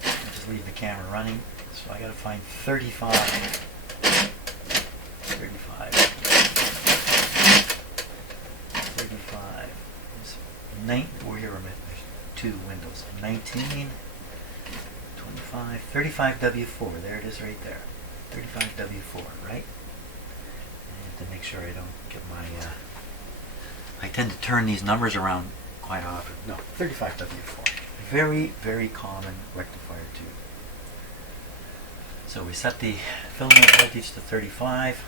I'll just leave the camera running. So I got to find 35. 35. 35. We're here. Two windows. 19. 25. 35W4. There it is right there. 35W4, right? I have to make sure I don't get my... I tend to turn these numbers around quite often. No, 35W4. Very, very common rectifier tube. So we set the filament voltage to 35.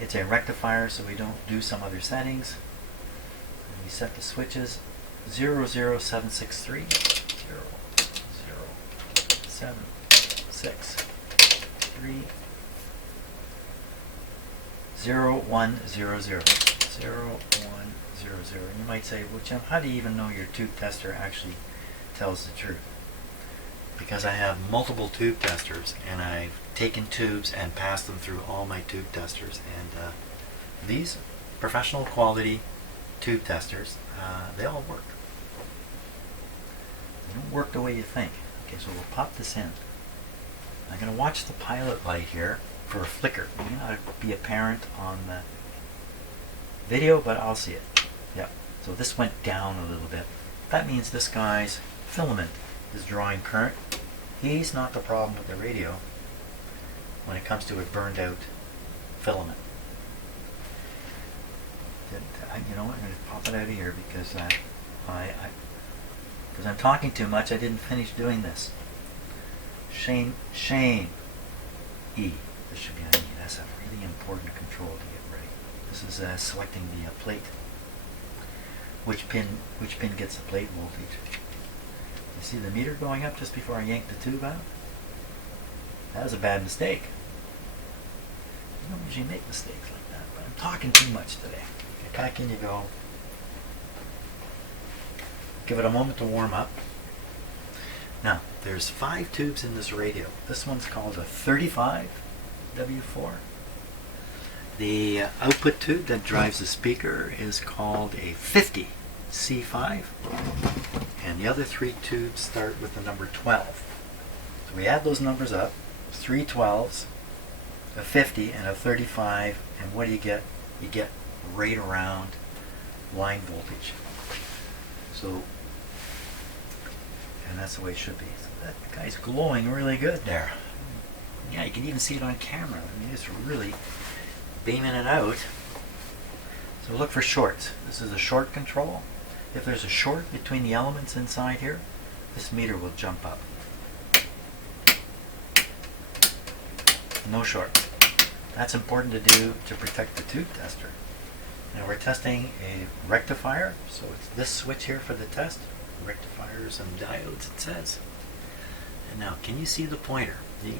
It's a rectifier, so we don't do some other settings. And we set the switches 00763, 00763, 0100, 0100. And you might say, well, Jim, how do you even know your tube tester actually tells the truth. Because I have multiple tube testers, and I've taken tubes and passed them through all my tube testers, and these professional quality tube testers, they all work. They don't work the way you think. Okay, so we'll pop this in. I'm going to watch the pilot light here for a flicker. It may not be apparent on the video, but I'll see it. Yep. So this went down a little bit. That means this guy's filament is drawing current. He's not the problem with the radio when it comes to a burned out filament. You know what? I'm going to pop it out of here because I'm talking too much. I didn't finish doing this. Shame. E. This should be on E. That's a really important control to get ready. This is selecting the plate. Which pin gets the plate voltage? You see the meter going up just before I yank the tube out? That was a bad mistake. You don't usually make mistakes like that, but I'm talking too much today. Okay, back in you go. Give it a moment to warm up. Now, there's 5 tubes in this radio. This one's called a 35 W4. The output tube that drives the speaker is called a 50 C5. And the other 3 tubes start with the number 12. So we add those numbers up. 3 12s, a 50, and a 35. And what do you get? You get right around line voltage. So, and that's the way it should be. So that guy's glowing really good there. Yeah, you can even see it on camera. I mean, it's really beaming it out. So look for shorts. This is a short control. If there's a short between the elements inside here, this meter will jump up. No short. That's important to do to protect the tube tester. Now we're testing a rectifier, so it's this switch here for the test. Rectifiers and diodes, it says. And now, can you see the pointer? You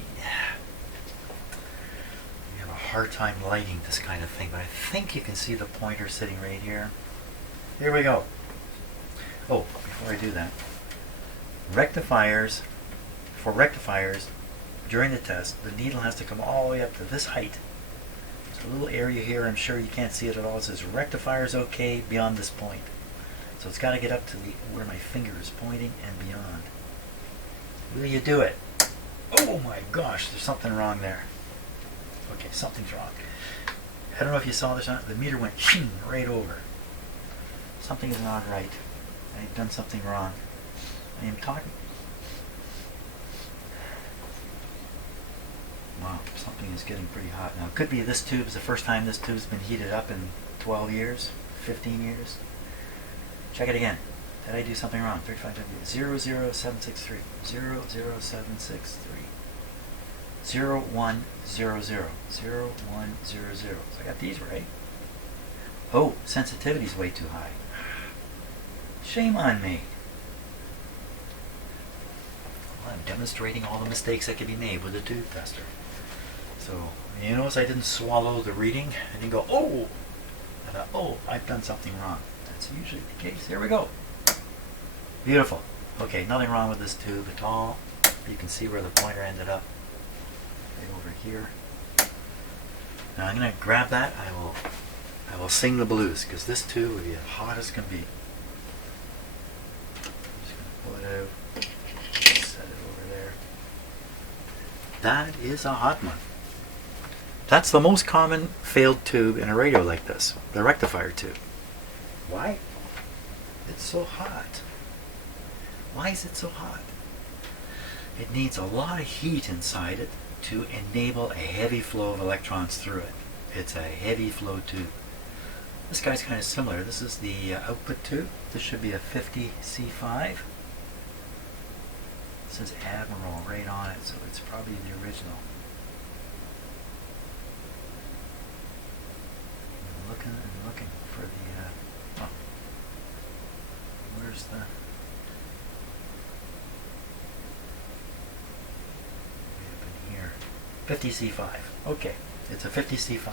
have a hard time lighting this kind of thing, but I think you can see the pointer sitting right here. Here we go. Oh, before I do that, for rectifiers, during the test, the needle has to come all the way up to this height. There's a little area here, I'm sure you can't see it at all. It says rectifiers okay beyond this point. So it's got to get up to where my finger is pointing and beyond. Will you do it? Oh my gosh, there's something wrong there. Okay, something's wrong. I don't know if you saw this, the meter went right over. Something is not right. I've done something wrong. I am talking. Wow, something is getting pretty hot now. It could be this tube is the first time this tube's been heated up in 12 years, 15 years. Check it again. Did I do something wrong? 35W. 00763. 00763. 0100. 0100. So I got these right. Oh, sensitivity's way too high. Shame on me. Well, I'm demonstrating all the mistakes that can be made with a tube tester. So, you notice I didn't swallow the reading. I didn't go, oh! I thought, oh, I've done something wrong. That's usually the case. Here we go. Beautiful. Okay, nothing wrong with this tube at all. You can see where the pointer ended up. Right over here. Now I'm going to grab that. I will sing the blues, because this tube will be as hot as can be. I'm just going to pull it out. Set it over there. That is a hot one. That's the most common failed tube in a radio like this, the rectifier tube. Why? It's so hot. Why is it so hot? It needs a lot of heat inside it to enable a heavy flow of electrons through it. It's a heavy flow tube. This guy's kind of similar. This is the output tube. This should be a 50 C5. It says Admiral right on it, so it's probably the original. I'm looking for the, oh, where's the, way up in here, 50 C5. Okay, it's a 50 C5.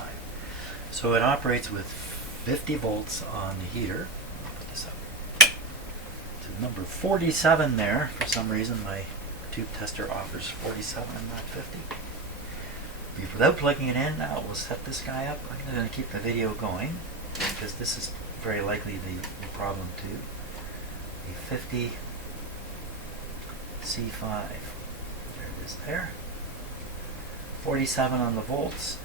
So it operates with 50 volts on the heater. I'll put this up to number 47 there. For some reason my tube tester offers 47 and not 50. Without plugging it in, now we'll set this guy up. I'm going to keep the video going because this is very likely the problem too. A 50 C5. There it is there. 47 on the volts.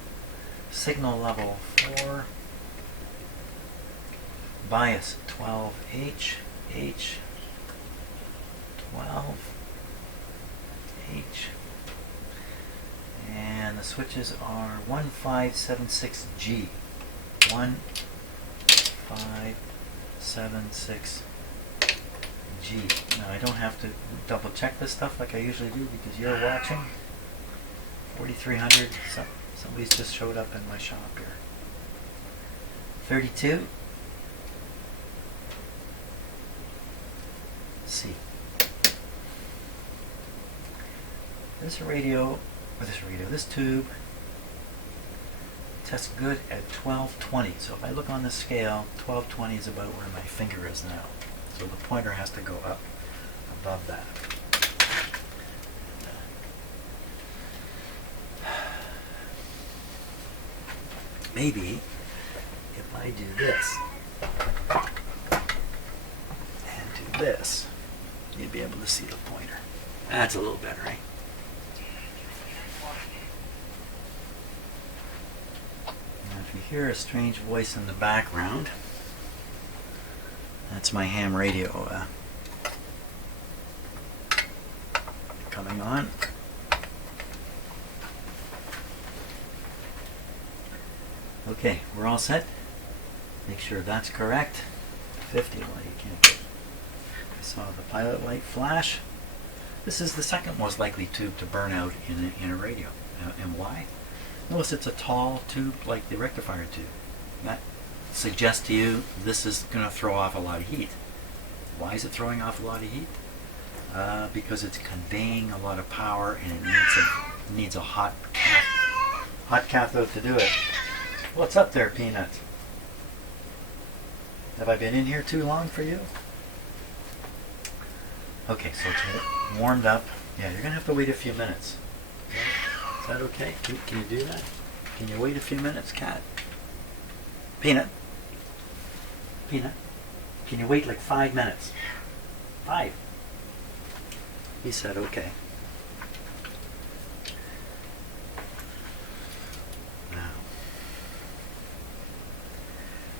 Signal level 4. Bias 12H. H. 12H. And the switches are 1576G. 1576G. Now I don't have to double check this stuff like I usually do because you're watching. 4300. Somebody's just showed up in my shop here. 32. C. This tube tests good at 1220. So if I look on the scale, 1220 is about where my finger is now. So the pointer has to go up above that. Maybe if I do this and do this, you'd be able to see the pointer. That's a little better, right? Now if you hear a strange voice in the background, that's my ham radio coming on. Okay, we're all set. Make sure that's correct. 50, well you can't get. I saw the pilot light flash. This is the second most likely tube to burn out in a radio. And why? Notice it's a tall tube like the rectifier tube. That suggests to you this is going to throw off a lot of heat. Why is it throwing off a lot of heat? Because it's conveying a lot of power and it needs a hot cathode to do it. What's up there, Peanut? Have I been in here too long for you? Okay, so it's warmed up. Yeah, you're going to have to wait a few minutes. Is that okay? Can you do that? Can you wait a few minutes, cat? Peanut? Peanut? Can you wait like 5 minutes? 5. He said okay.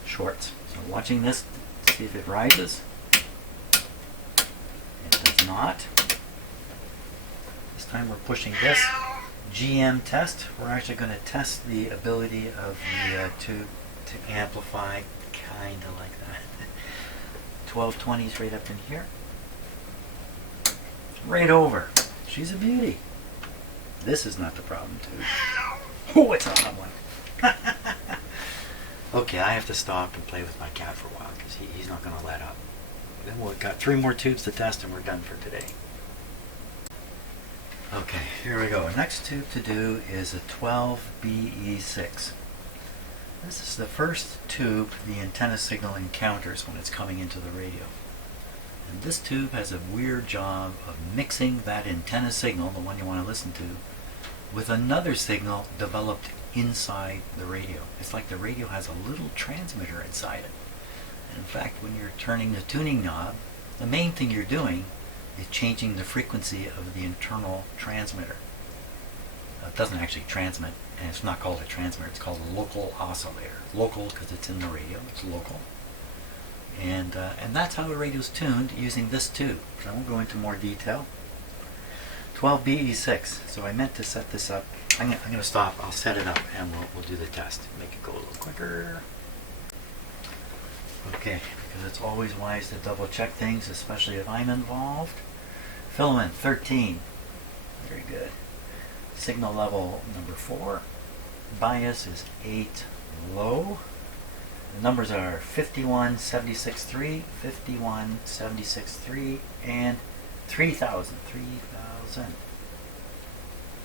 Shorts. So watching this, see if it rises. It does not. This time we're pushing this GM test. We're actually going to test the ability of the tube to amplify, kind of like that. 1220s right up in here. Right over. She's a beauty. This is not the problem too. Oh, it's a hot one. Okay, I have to stop and play with my cat for a while because he's not going to let up. Then we've got 3 more tubes to test and we're done for today. Okay, here we go. Next tube to do is a 12BE6. This is the first tube the antenna signal encounters when it's coming into the radio. And this tube has a weird job of mixing that antenna signal, the one you want to listen to, with another signal developed inside the radio. It's like the radio has a little transmitter inside it. And in fact, when you're turning the tuning knob, the main thing you're doing is changing the frequency of the internal transmitter. It doesn't actually transmit, and it's not called a transmitter, it's called a local oscillator. Local because it's in the radio, it's local. And that's how the radio's tuned using this tube. So I won't go into more detail. 12BE6. So I meant to set this up. I'm going to stop. I'll set it up and we'll do the test. Make it go a little quicker. Okay, because it's always wise to double check things, especially if I'm involved. Filament 13. Very good. Signal level number 4. Bias is 8 low. The numbers are 5176.3, 5176.3, and 3000.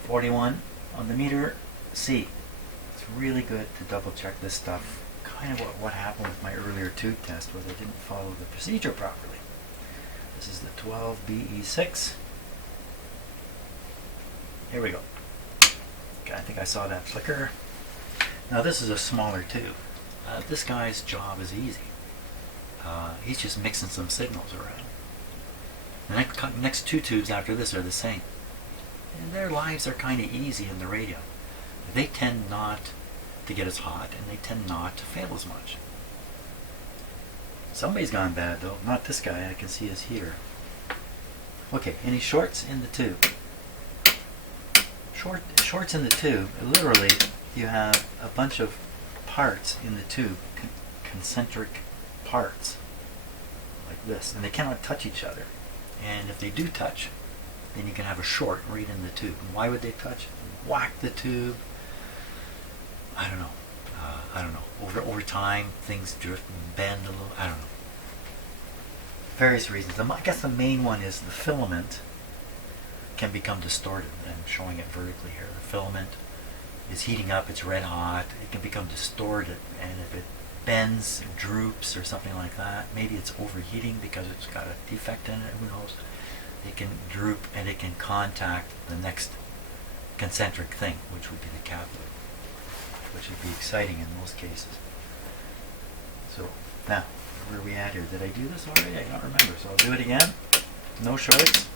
41 on the meter. C. It's really good to double check this stuff. Kind of what happened with my earlier tube test, where they didn't follow the procedure properly. This is the 12BE6. Here we go. Okay, I think I saw that flicker. Now this is a smaller tube. This guy's job is easy. He's just mixing some signals around. The next two tubes after this are the same. And their lives are kind of easy in the radio. They tend not to get as hot, and they tend not to fail as much. Somebody's gone bad though. Not this guy. I can see his heater. Okay, any shorts in the tube? Shorts in the tube. Literally, you have a bunch of parts in the tube, concentric parts, like this, and they cannot touch each other. And if they do touch, then you can have a short right in the tube. And why would they touch? Whack the tube. I don't know. Over time, things drift and bend a little. I don't know. Various reasons. I guess the main one is the filament can become distorted. I'm showing it vertically here. The filament is heating up. It's red hot. It can become distorted, and if it bends, droops, or something like that, maybe it's overheating because it's got a defect in it. Who knows? It can droop, and it can contact the next concentric thing, which would be the cathode, which would be exciting in most cases. So now, where are we at here? Did I do this already? I don't remember, so I'll do it again. No shorts.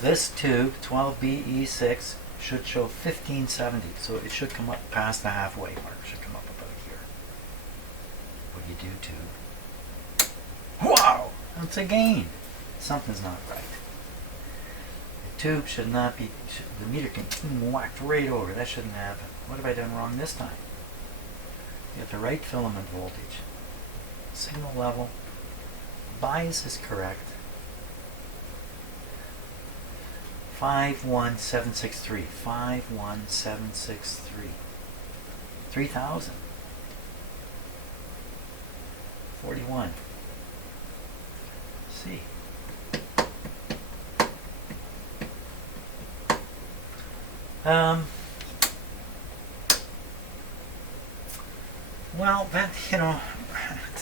This tube, 12BE6, should show 1570, so it should come up past the halfway mark. It should come up about here. What do you do, tube? Wow! That's a gain. Something's not right. The tube should not be, the meter can whacked right over. That shouldn't happen. What have I done wrong this time? Get the right filament voltage. Signal level. Bias is correct. 51763. 51763. 3000. 41. See. Well, that, you know,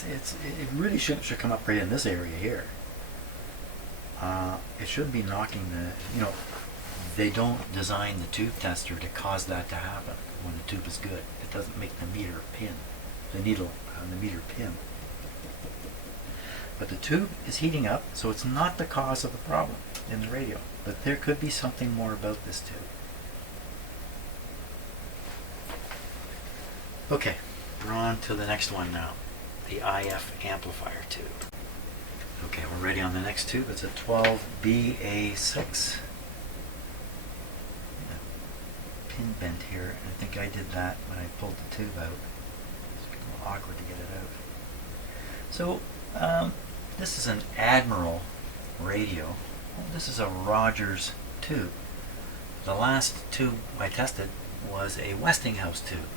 it really should come up right in this area here. It shouldn't be knocking the, you know, they don't design the tube tester to cause that to happen when the tube is good. It doesn't make the meter pin, the needle on the meter pin. But the tube is heating up, so it's not the cause of the problem in the radio. But there could be something more about this tube. Okay, we're on to the next one now. The IF amplifier tube. Okay, we're ready on the next tube. It's a 12BA6. Pin bent here, and I think I did that when I pulled the tube out. It's a little awkward to get it out. So, this is an Admiral radio. Well, this is a Rogers tube. The last tube I tested was a Westinghouse tube.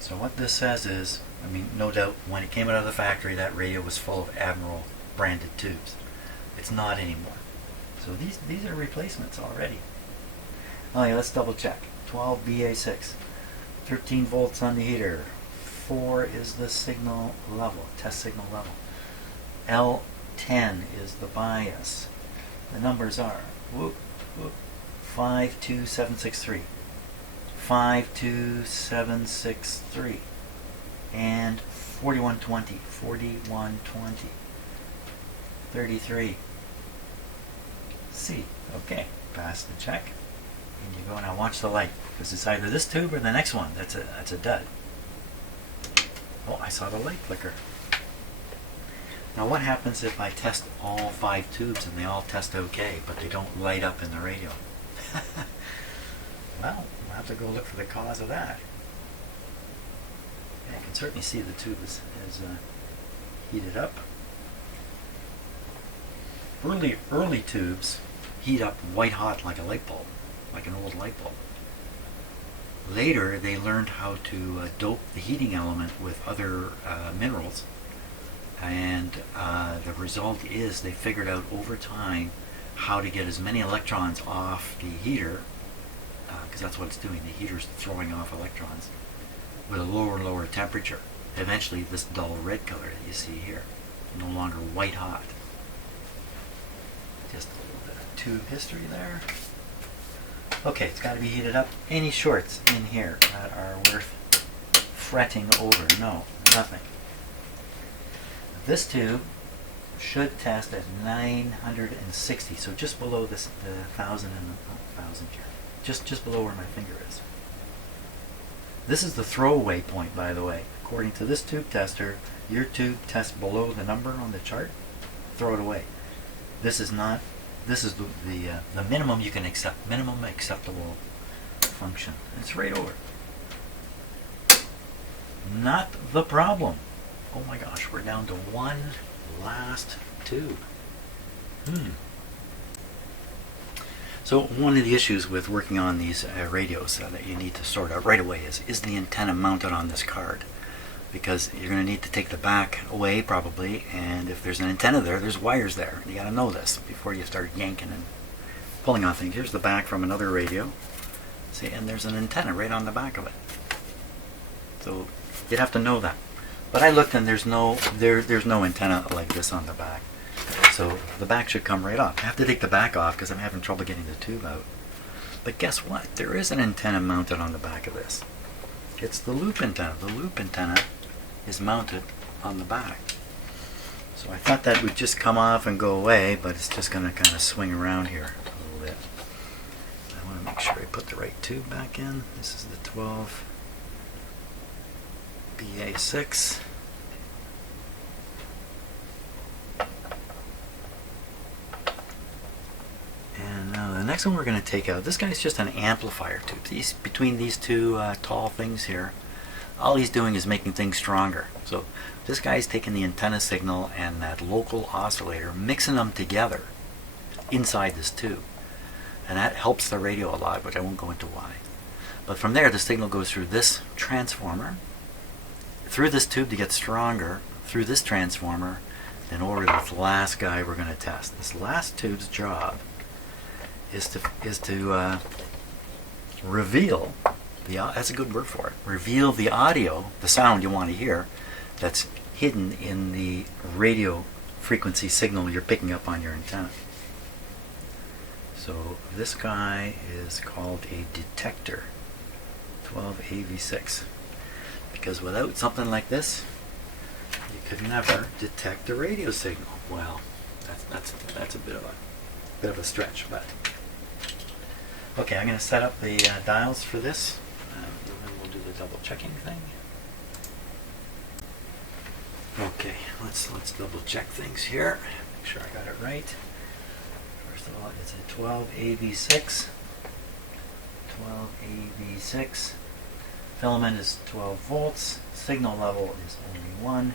So what this says is, I mean, no doubt when it came out of the factory, that radio was full of Admiral branded tubes. It's not anymore. So these are replacements already. Oh yeah, let's double check. 12BA6, 13 volts on the heater. 4 is the signal level, test signal level. L10 is the bias. The numbers are 52763, 52763, and 4120, 4120, 33. C. Okay, pass the check. And you go, now watch the light, because it's either this tube or the next one. That's a dud. Oh, I saw the light flicker. Now what happens if I test all 5 tubes and they all test okay, but they don't light up in the radio? Well, we'll have to go look for the cause of that. Yeah, I can certainly see the tube is heated up. Early tubes heat up white hot like a light bulb, like an old light bulb. Later, they learned how to dope the heating element with other minerals, and the result is they figured out over time how to get as many electrons off the heater, because that's what it's doing. The heater's throwing off electrons with a lower and lower temperature. Eventually, this dull red color that you see here, no longer white hot. Just a little bit of tube history there. Okay, it's got to be heated up. Any shorts in here that are worth fretting over? No, nothing. This tube should test at 960, so just below this, the 1,000 and the 1,000 here. Just below where my finger is. This is the throwaway point, by the way. According to this tube tester, your tube tests below the number on the chart. Throw it away. This is not. This is the minimum you can accept. Minimum acceptable function. It's right over. Not the problem. Oh my gosh, we're down to one last tube. So one of the issues with working on these radios that you need to sort out right away is the antenna mounted on this card. Because you're going to need to take the back away probably, and if there's an antenna there, there's wires there. You got to know this before you start yanking and pulling on things. Here's the back from another radio. See, and there's an antenna right on the back of it. So you'd have to know that. But I looked and there's no antenna like this on the back. So the back should come right off. I have to take the back off because I'm having trouble getting the tube out. But guess what? There is an antenna mounted on the back of this. It's the loop antenna. The loop antenna is mounted on the back. So I thought that would just come off and go away, but it's just going to kind of swing around here a little bit. I want to make sure I put the right tube back in. This is the 12 BA6. And now the next one we're going to take out, this guy's just an amplifier tube. Between these two tall things here, all he's doing is making things stronger. So this guy's taking the antenna signal and that local oscillator, mixing them together inside this tube. And that helps the radio a lot, which I won't go into why. But from there, the signal goes through this transformer, through this tube to get stronger, through this transformer, then over to this last guy we're going to test. This last tube's job is to reveal that's a good word for it. Reveal the audio, the sound you want to hear, that's hidden in the radio frequency signal you're picking up on your antenna. So this guy is called a detector, 12AV6, because without something like this, you could never detect a radio signal. Well, that's a bit of a stretch, but okay. I'm going to set up the dials for this. And we'll do the double checking thing. Okay, let's double check things here. Make sure I got it right. First of all, it's a 12AV6. 12AV6. Filament is 12 volts. Signal level is only 1.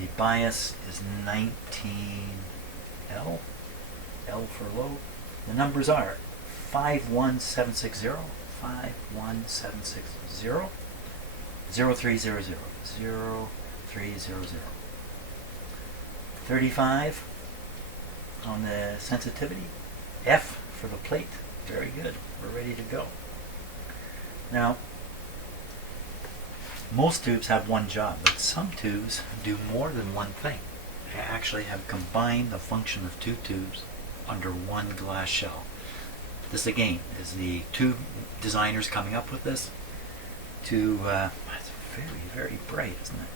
The bias is 19L. L for low. The numbers are 51760, 51760, 0300, 0300. 35 on the sensitivity. F for the plate. Very good. We're ready to go. Now, most tubes have one job, but some tubes do more than one thing. They actually have combined the function of two tubes under one glass shell. This again is the tube designers coming up with this to it's very, very bright, isn't it?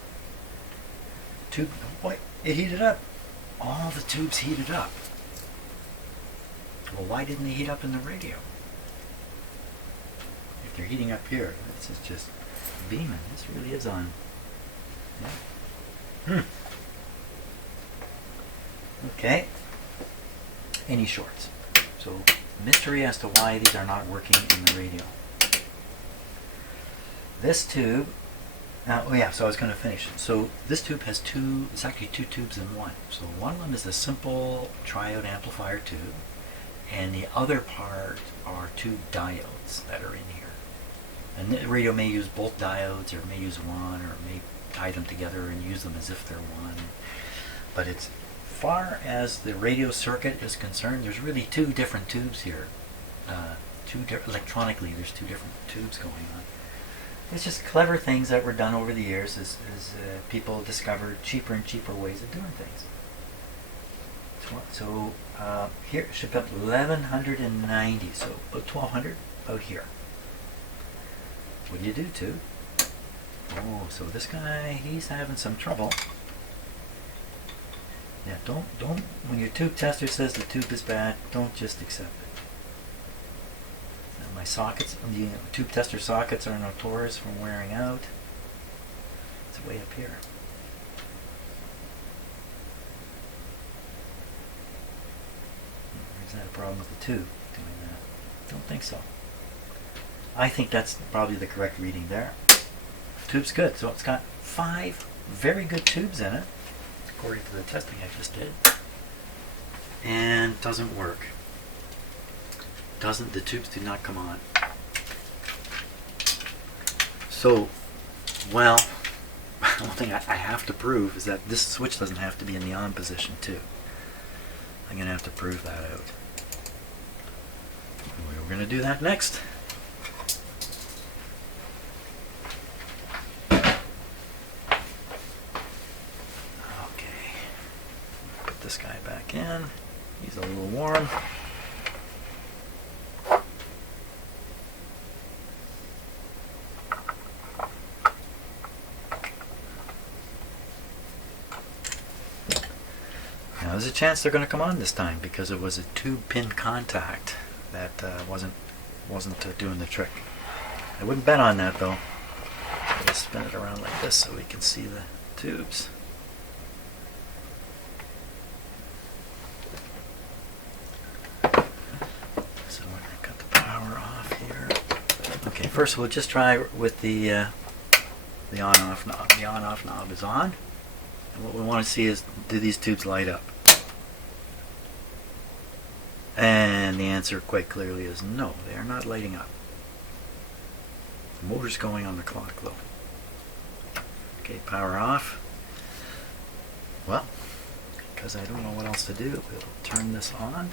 Tube, boy, it heated up. All the tubes heated up. Well, why didn't they heat up in the radio? If they're heating up here, this is just beaming. This really is on. Yeah. Okay. Any shorts? So, mystery as to why these are not working in the radio. This tube, now, oh yeah, so I was going to finish. So this tube has it's actually two tubes in one. So one of them is a simple triode amplifier tube, and the other part are two diodes that are in here. And the radio may use both diodes, or may use one, or may tie them together and use them as if they're one. But it's far as the radio circuit is concerned, there's really two different tubes here. Electronically, there's two different tubes going on. It's just clever things that were done over the years as people discovered cheaper and cheaper ways of doing things. So here it should be up 1190. So about 1200 out here. What do you do, tube? Oh, so this guy, he's having some trouble. Yeah, don't, when your tube tester says the tube is bad, don't just accept it. And my sockets, the tube tester sockets are notorious for wearing out. It's way up here. Is that a problem with the tube doing that? Don't think so. I think that's probably the correct reading there. Tube's good, so it's got 5 very good tubes in it, according to the testing I just did, and doesn't work. The tubes do not come on. So, well, one thing I have to prove is that this switch doesn't have to be in the on position too. I'm going to have to prove that out. We're going to do that next. This guy back in. He's a little warm. Now there's a chance they're going to come on this time because it was a tube pin contact that wasn't doing the trick. I wouldn't bet on that though. Let's spin it around like this so we can see the tubes. Okay, first we'll just try with the on-off knob. The on-off knob is on, and what we want to see is, do these tubes light up? And the answer quite clearly is no, they are not lighting up. The motor's going on the clock though. Okay, power off. Well, because I don't know what else to do, we'll turn this on.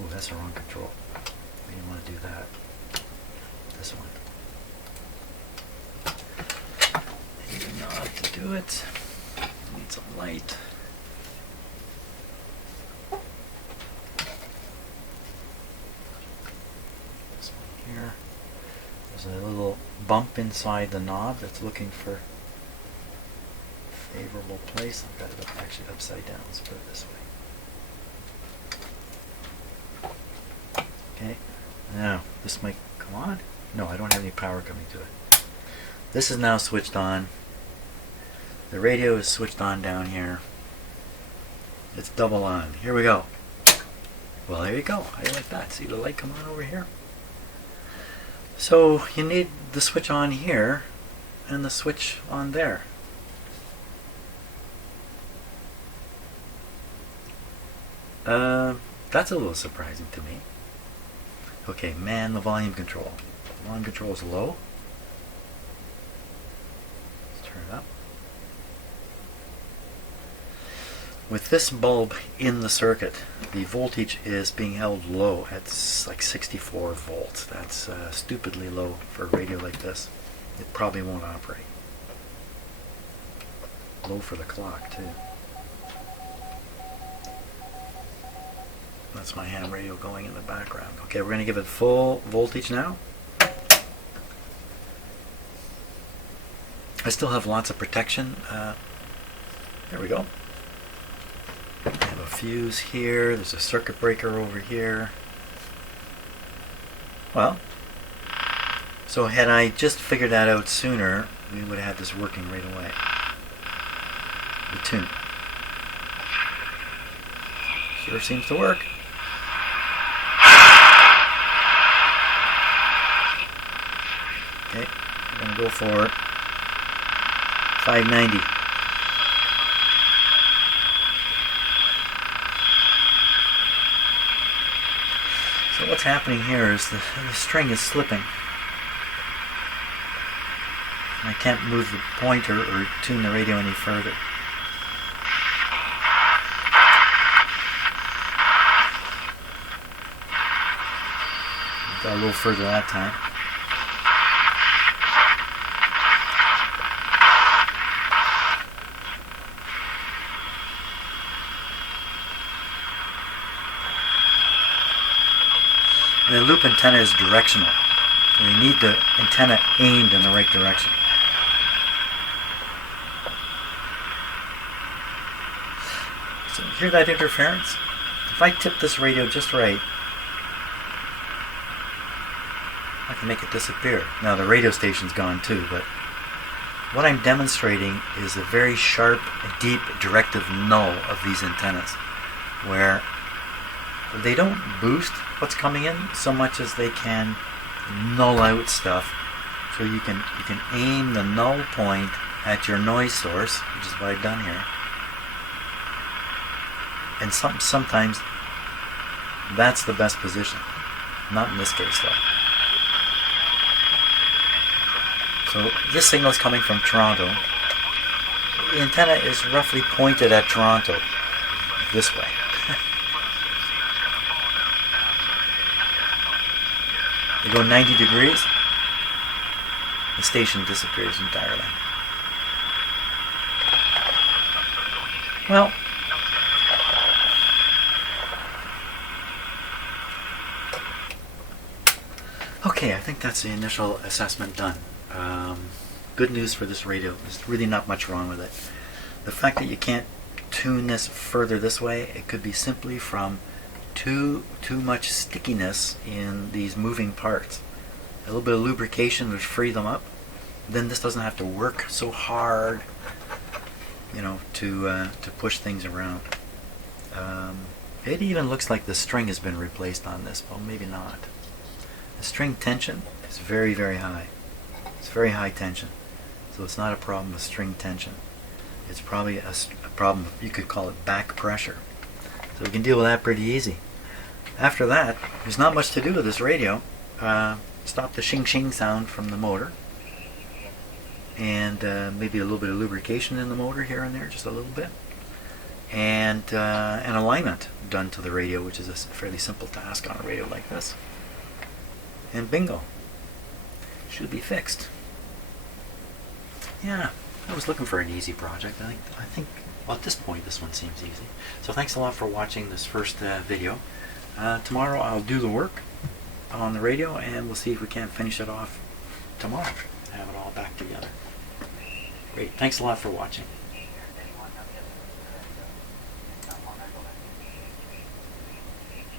Oh, that's the wrong control. We didn't want to do that. This one. Need a knob to do it. Need some light. This one here. There's a little bump inside the knob that's looking for a favorable place. I've got it actually upside down. Let's put it this way. Okay. Now, this might come on. No, I don't have any power coming to it. This is now switched on. The radio is switched on down here. It's double on. Here we go. Well, there you go. I like that. See the light come on over here? So, you need the switch on here and the switch on there. That's a little surprising to me. Okay, man, the volume control. The volume control is low. Let's turn it up. With this bulb in the circuit, the voltage is being held low at like 64 volts. That's stupidly low for a radio like this. It probably won't operate. Low for the clock, too. That's my ham radio going in the background. Okay, we're going to give it full voltage now. I still have lots of protection. There we go. I have a fuse here. There's a circuit breaker over here. Well, so had I just figured that out sooner, we would have had this working right away. The tune. Sure seems to work. Okay, we're going to go for 590. So what's happening here is the string is slipping. I can't move the pointer or tune the radio any further. Got a little further that time. The loop antenna is directional. So you need the antenna aimed in the right direction. So hear that interference? If I tip this radio just right, I can make it disappear. Now the radio station's gone too, but what I'm demonstrating is a very sharp, deep directive null of these antennas, where they don't boost what's coming in so much as they can null out stuff. So you can aim the null point at your noise source, which is what I've done here. And sometimes that's the best position. Not in this case though. So this signal is coming from Toronto. The antenna is roughly pointed at Toronto this way. You go 90 degrees, the station disappears entirely. Well, okay, I think that's the initial assessment done. Good news for this radio. There's really not much wrong with it. The fact that you can't tune this further this way, it could be simply from too much stickiness in these moving parts. A little bit of lubrication would free them up. Then this doesn't have to work so hard, to push things around. It even looks like the string has been replaced on this, but maybe not. The string tension is very, very high. It's very high tension, so it's not a problem with string tension. It's probably a problem, you could call it back pressure. So we can deal with that pretty easy. After that, there's not much to do with this radio. Stop the shing shing sound from the motor, and maybe a little bit of lubrication in the motor here and there, just a little bit, and an alignment done to the radio, which is a fairly simple task on a radio like this. And bingo, should be fixed. Yeah, I was looking for an easy project. I think well, at this point this one seems easy. So thanks a lot for watching this first video. Tomorrow I'll do the work on the radio, and we'll see if we can't finish it off tomorrow. Have it all back together. Great, thanks a lot for watching.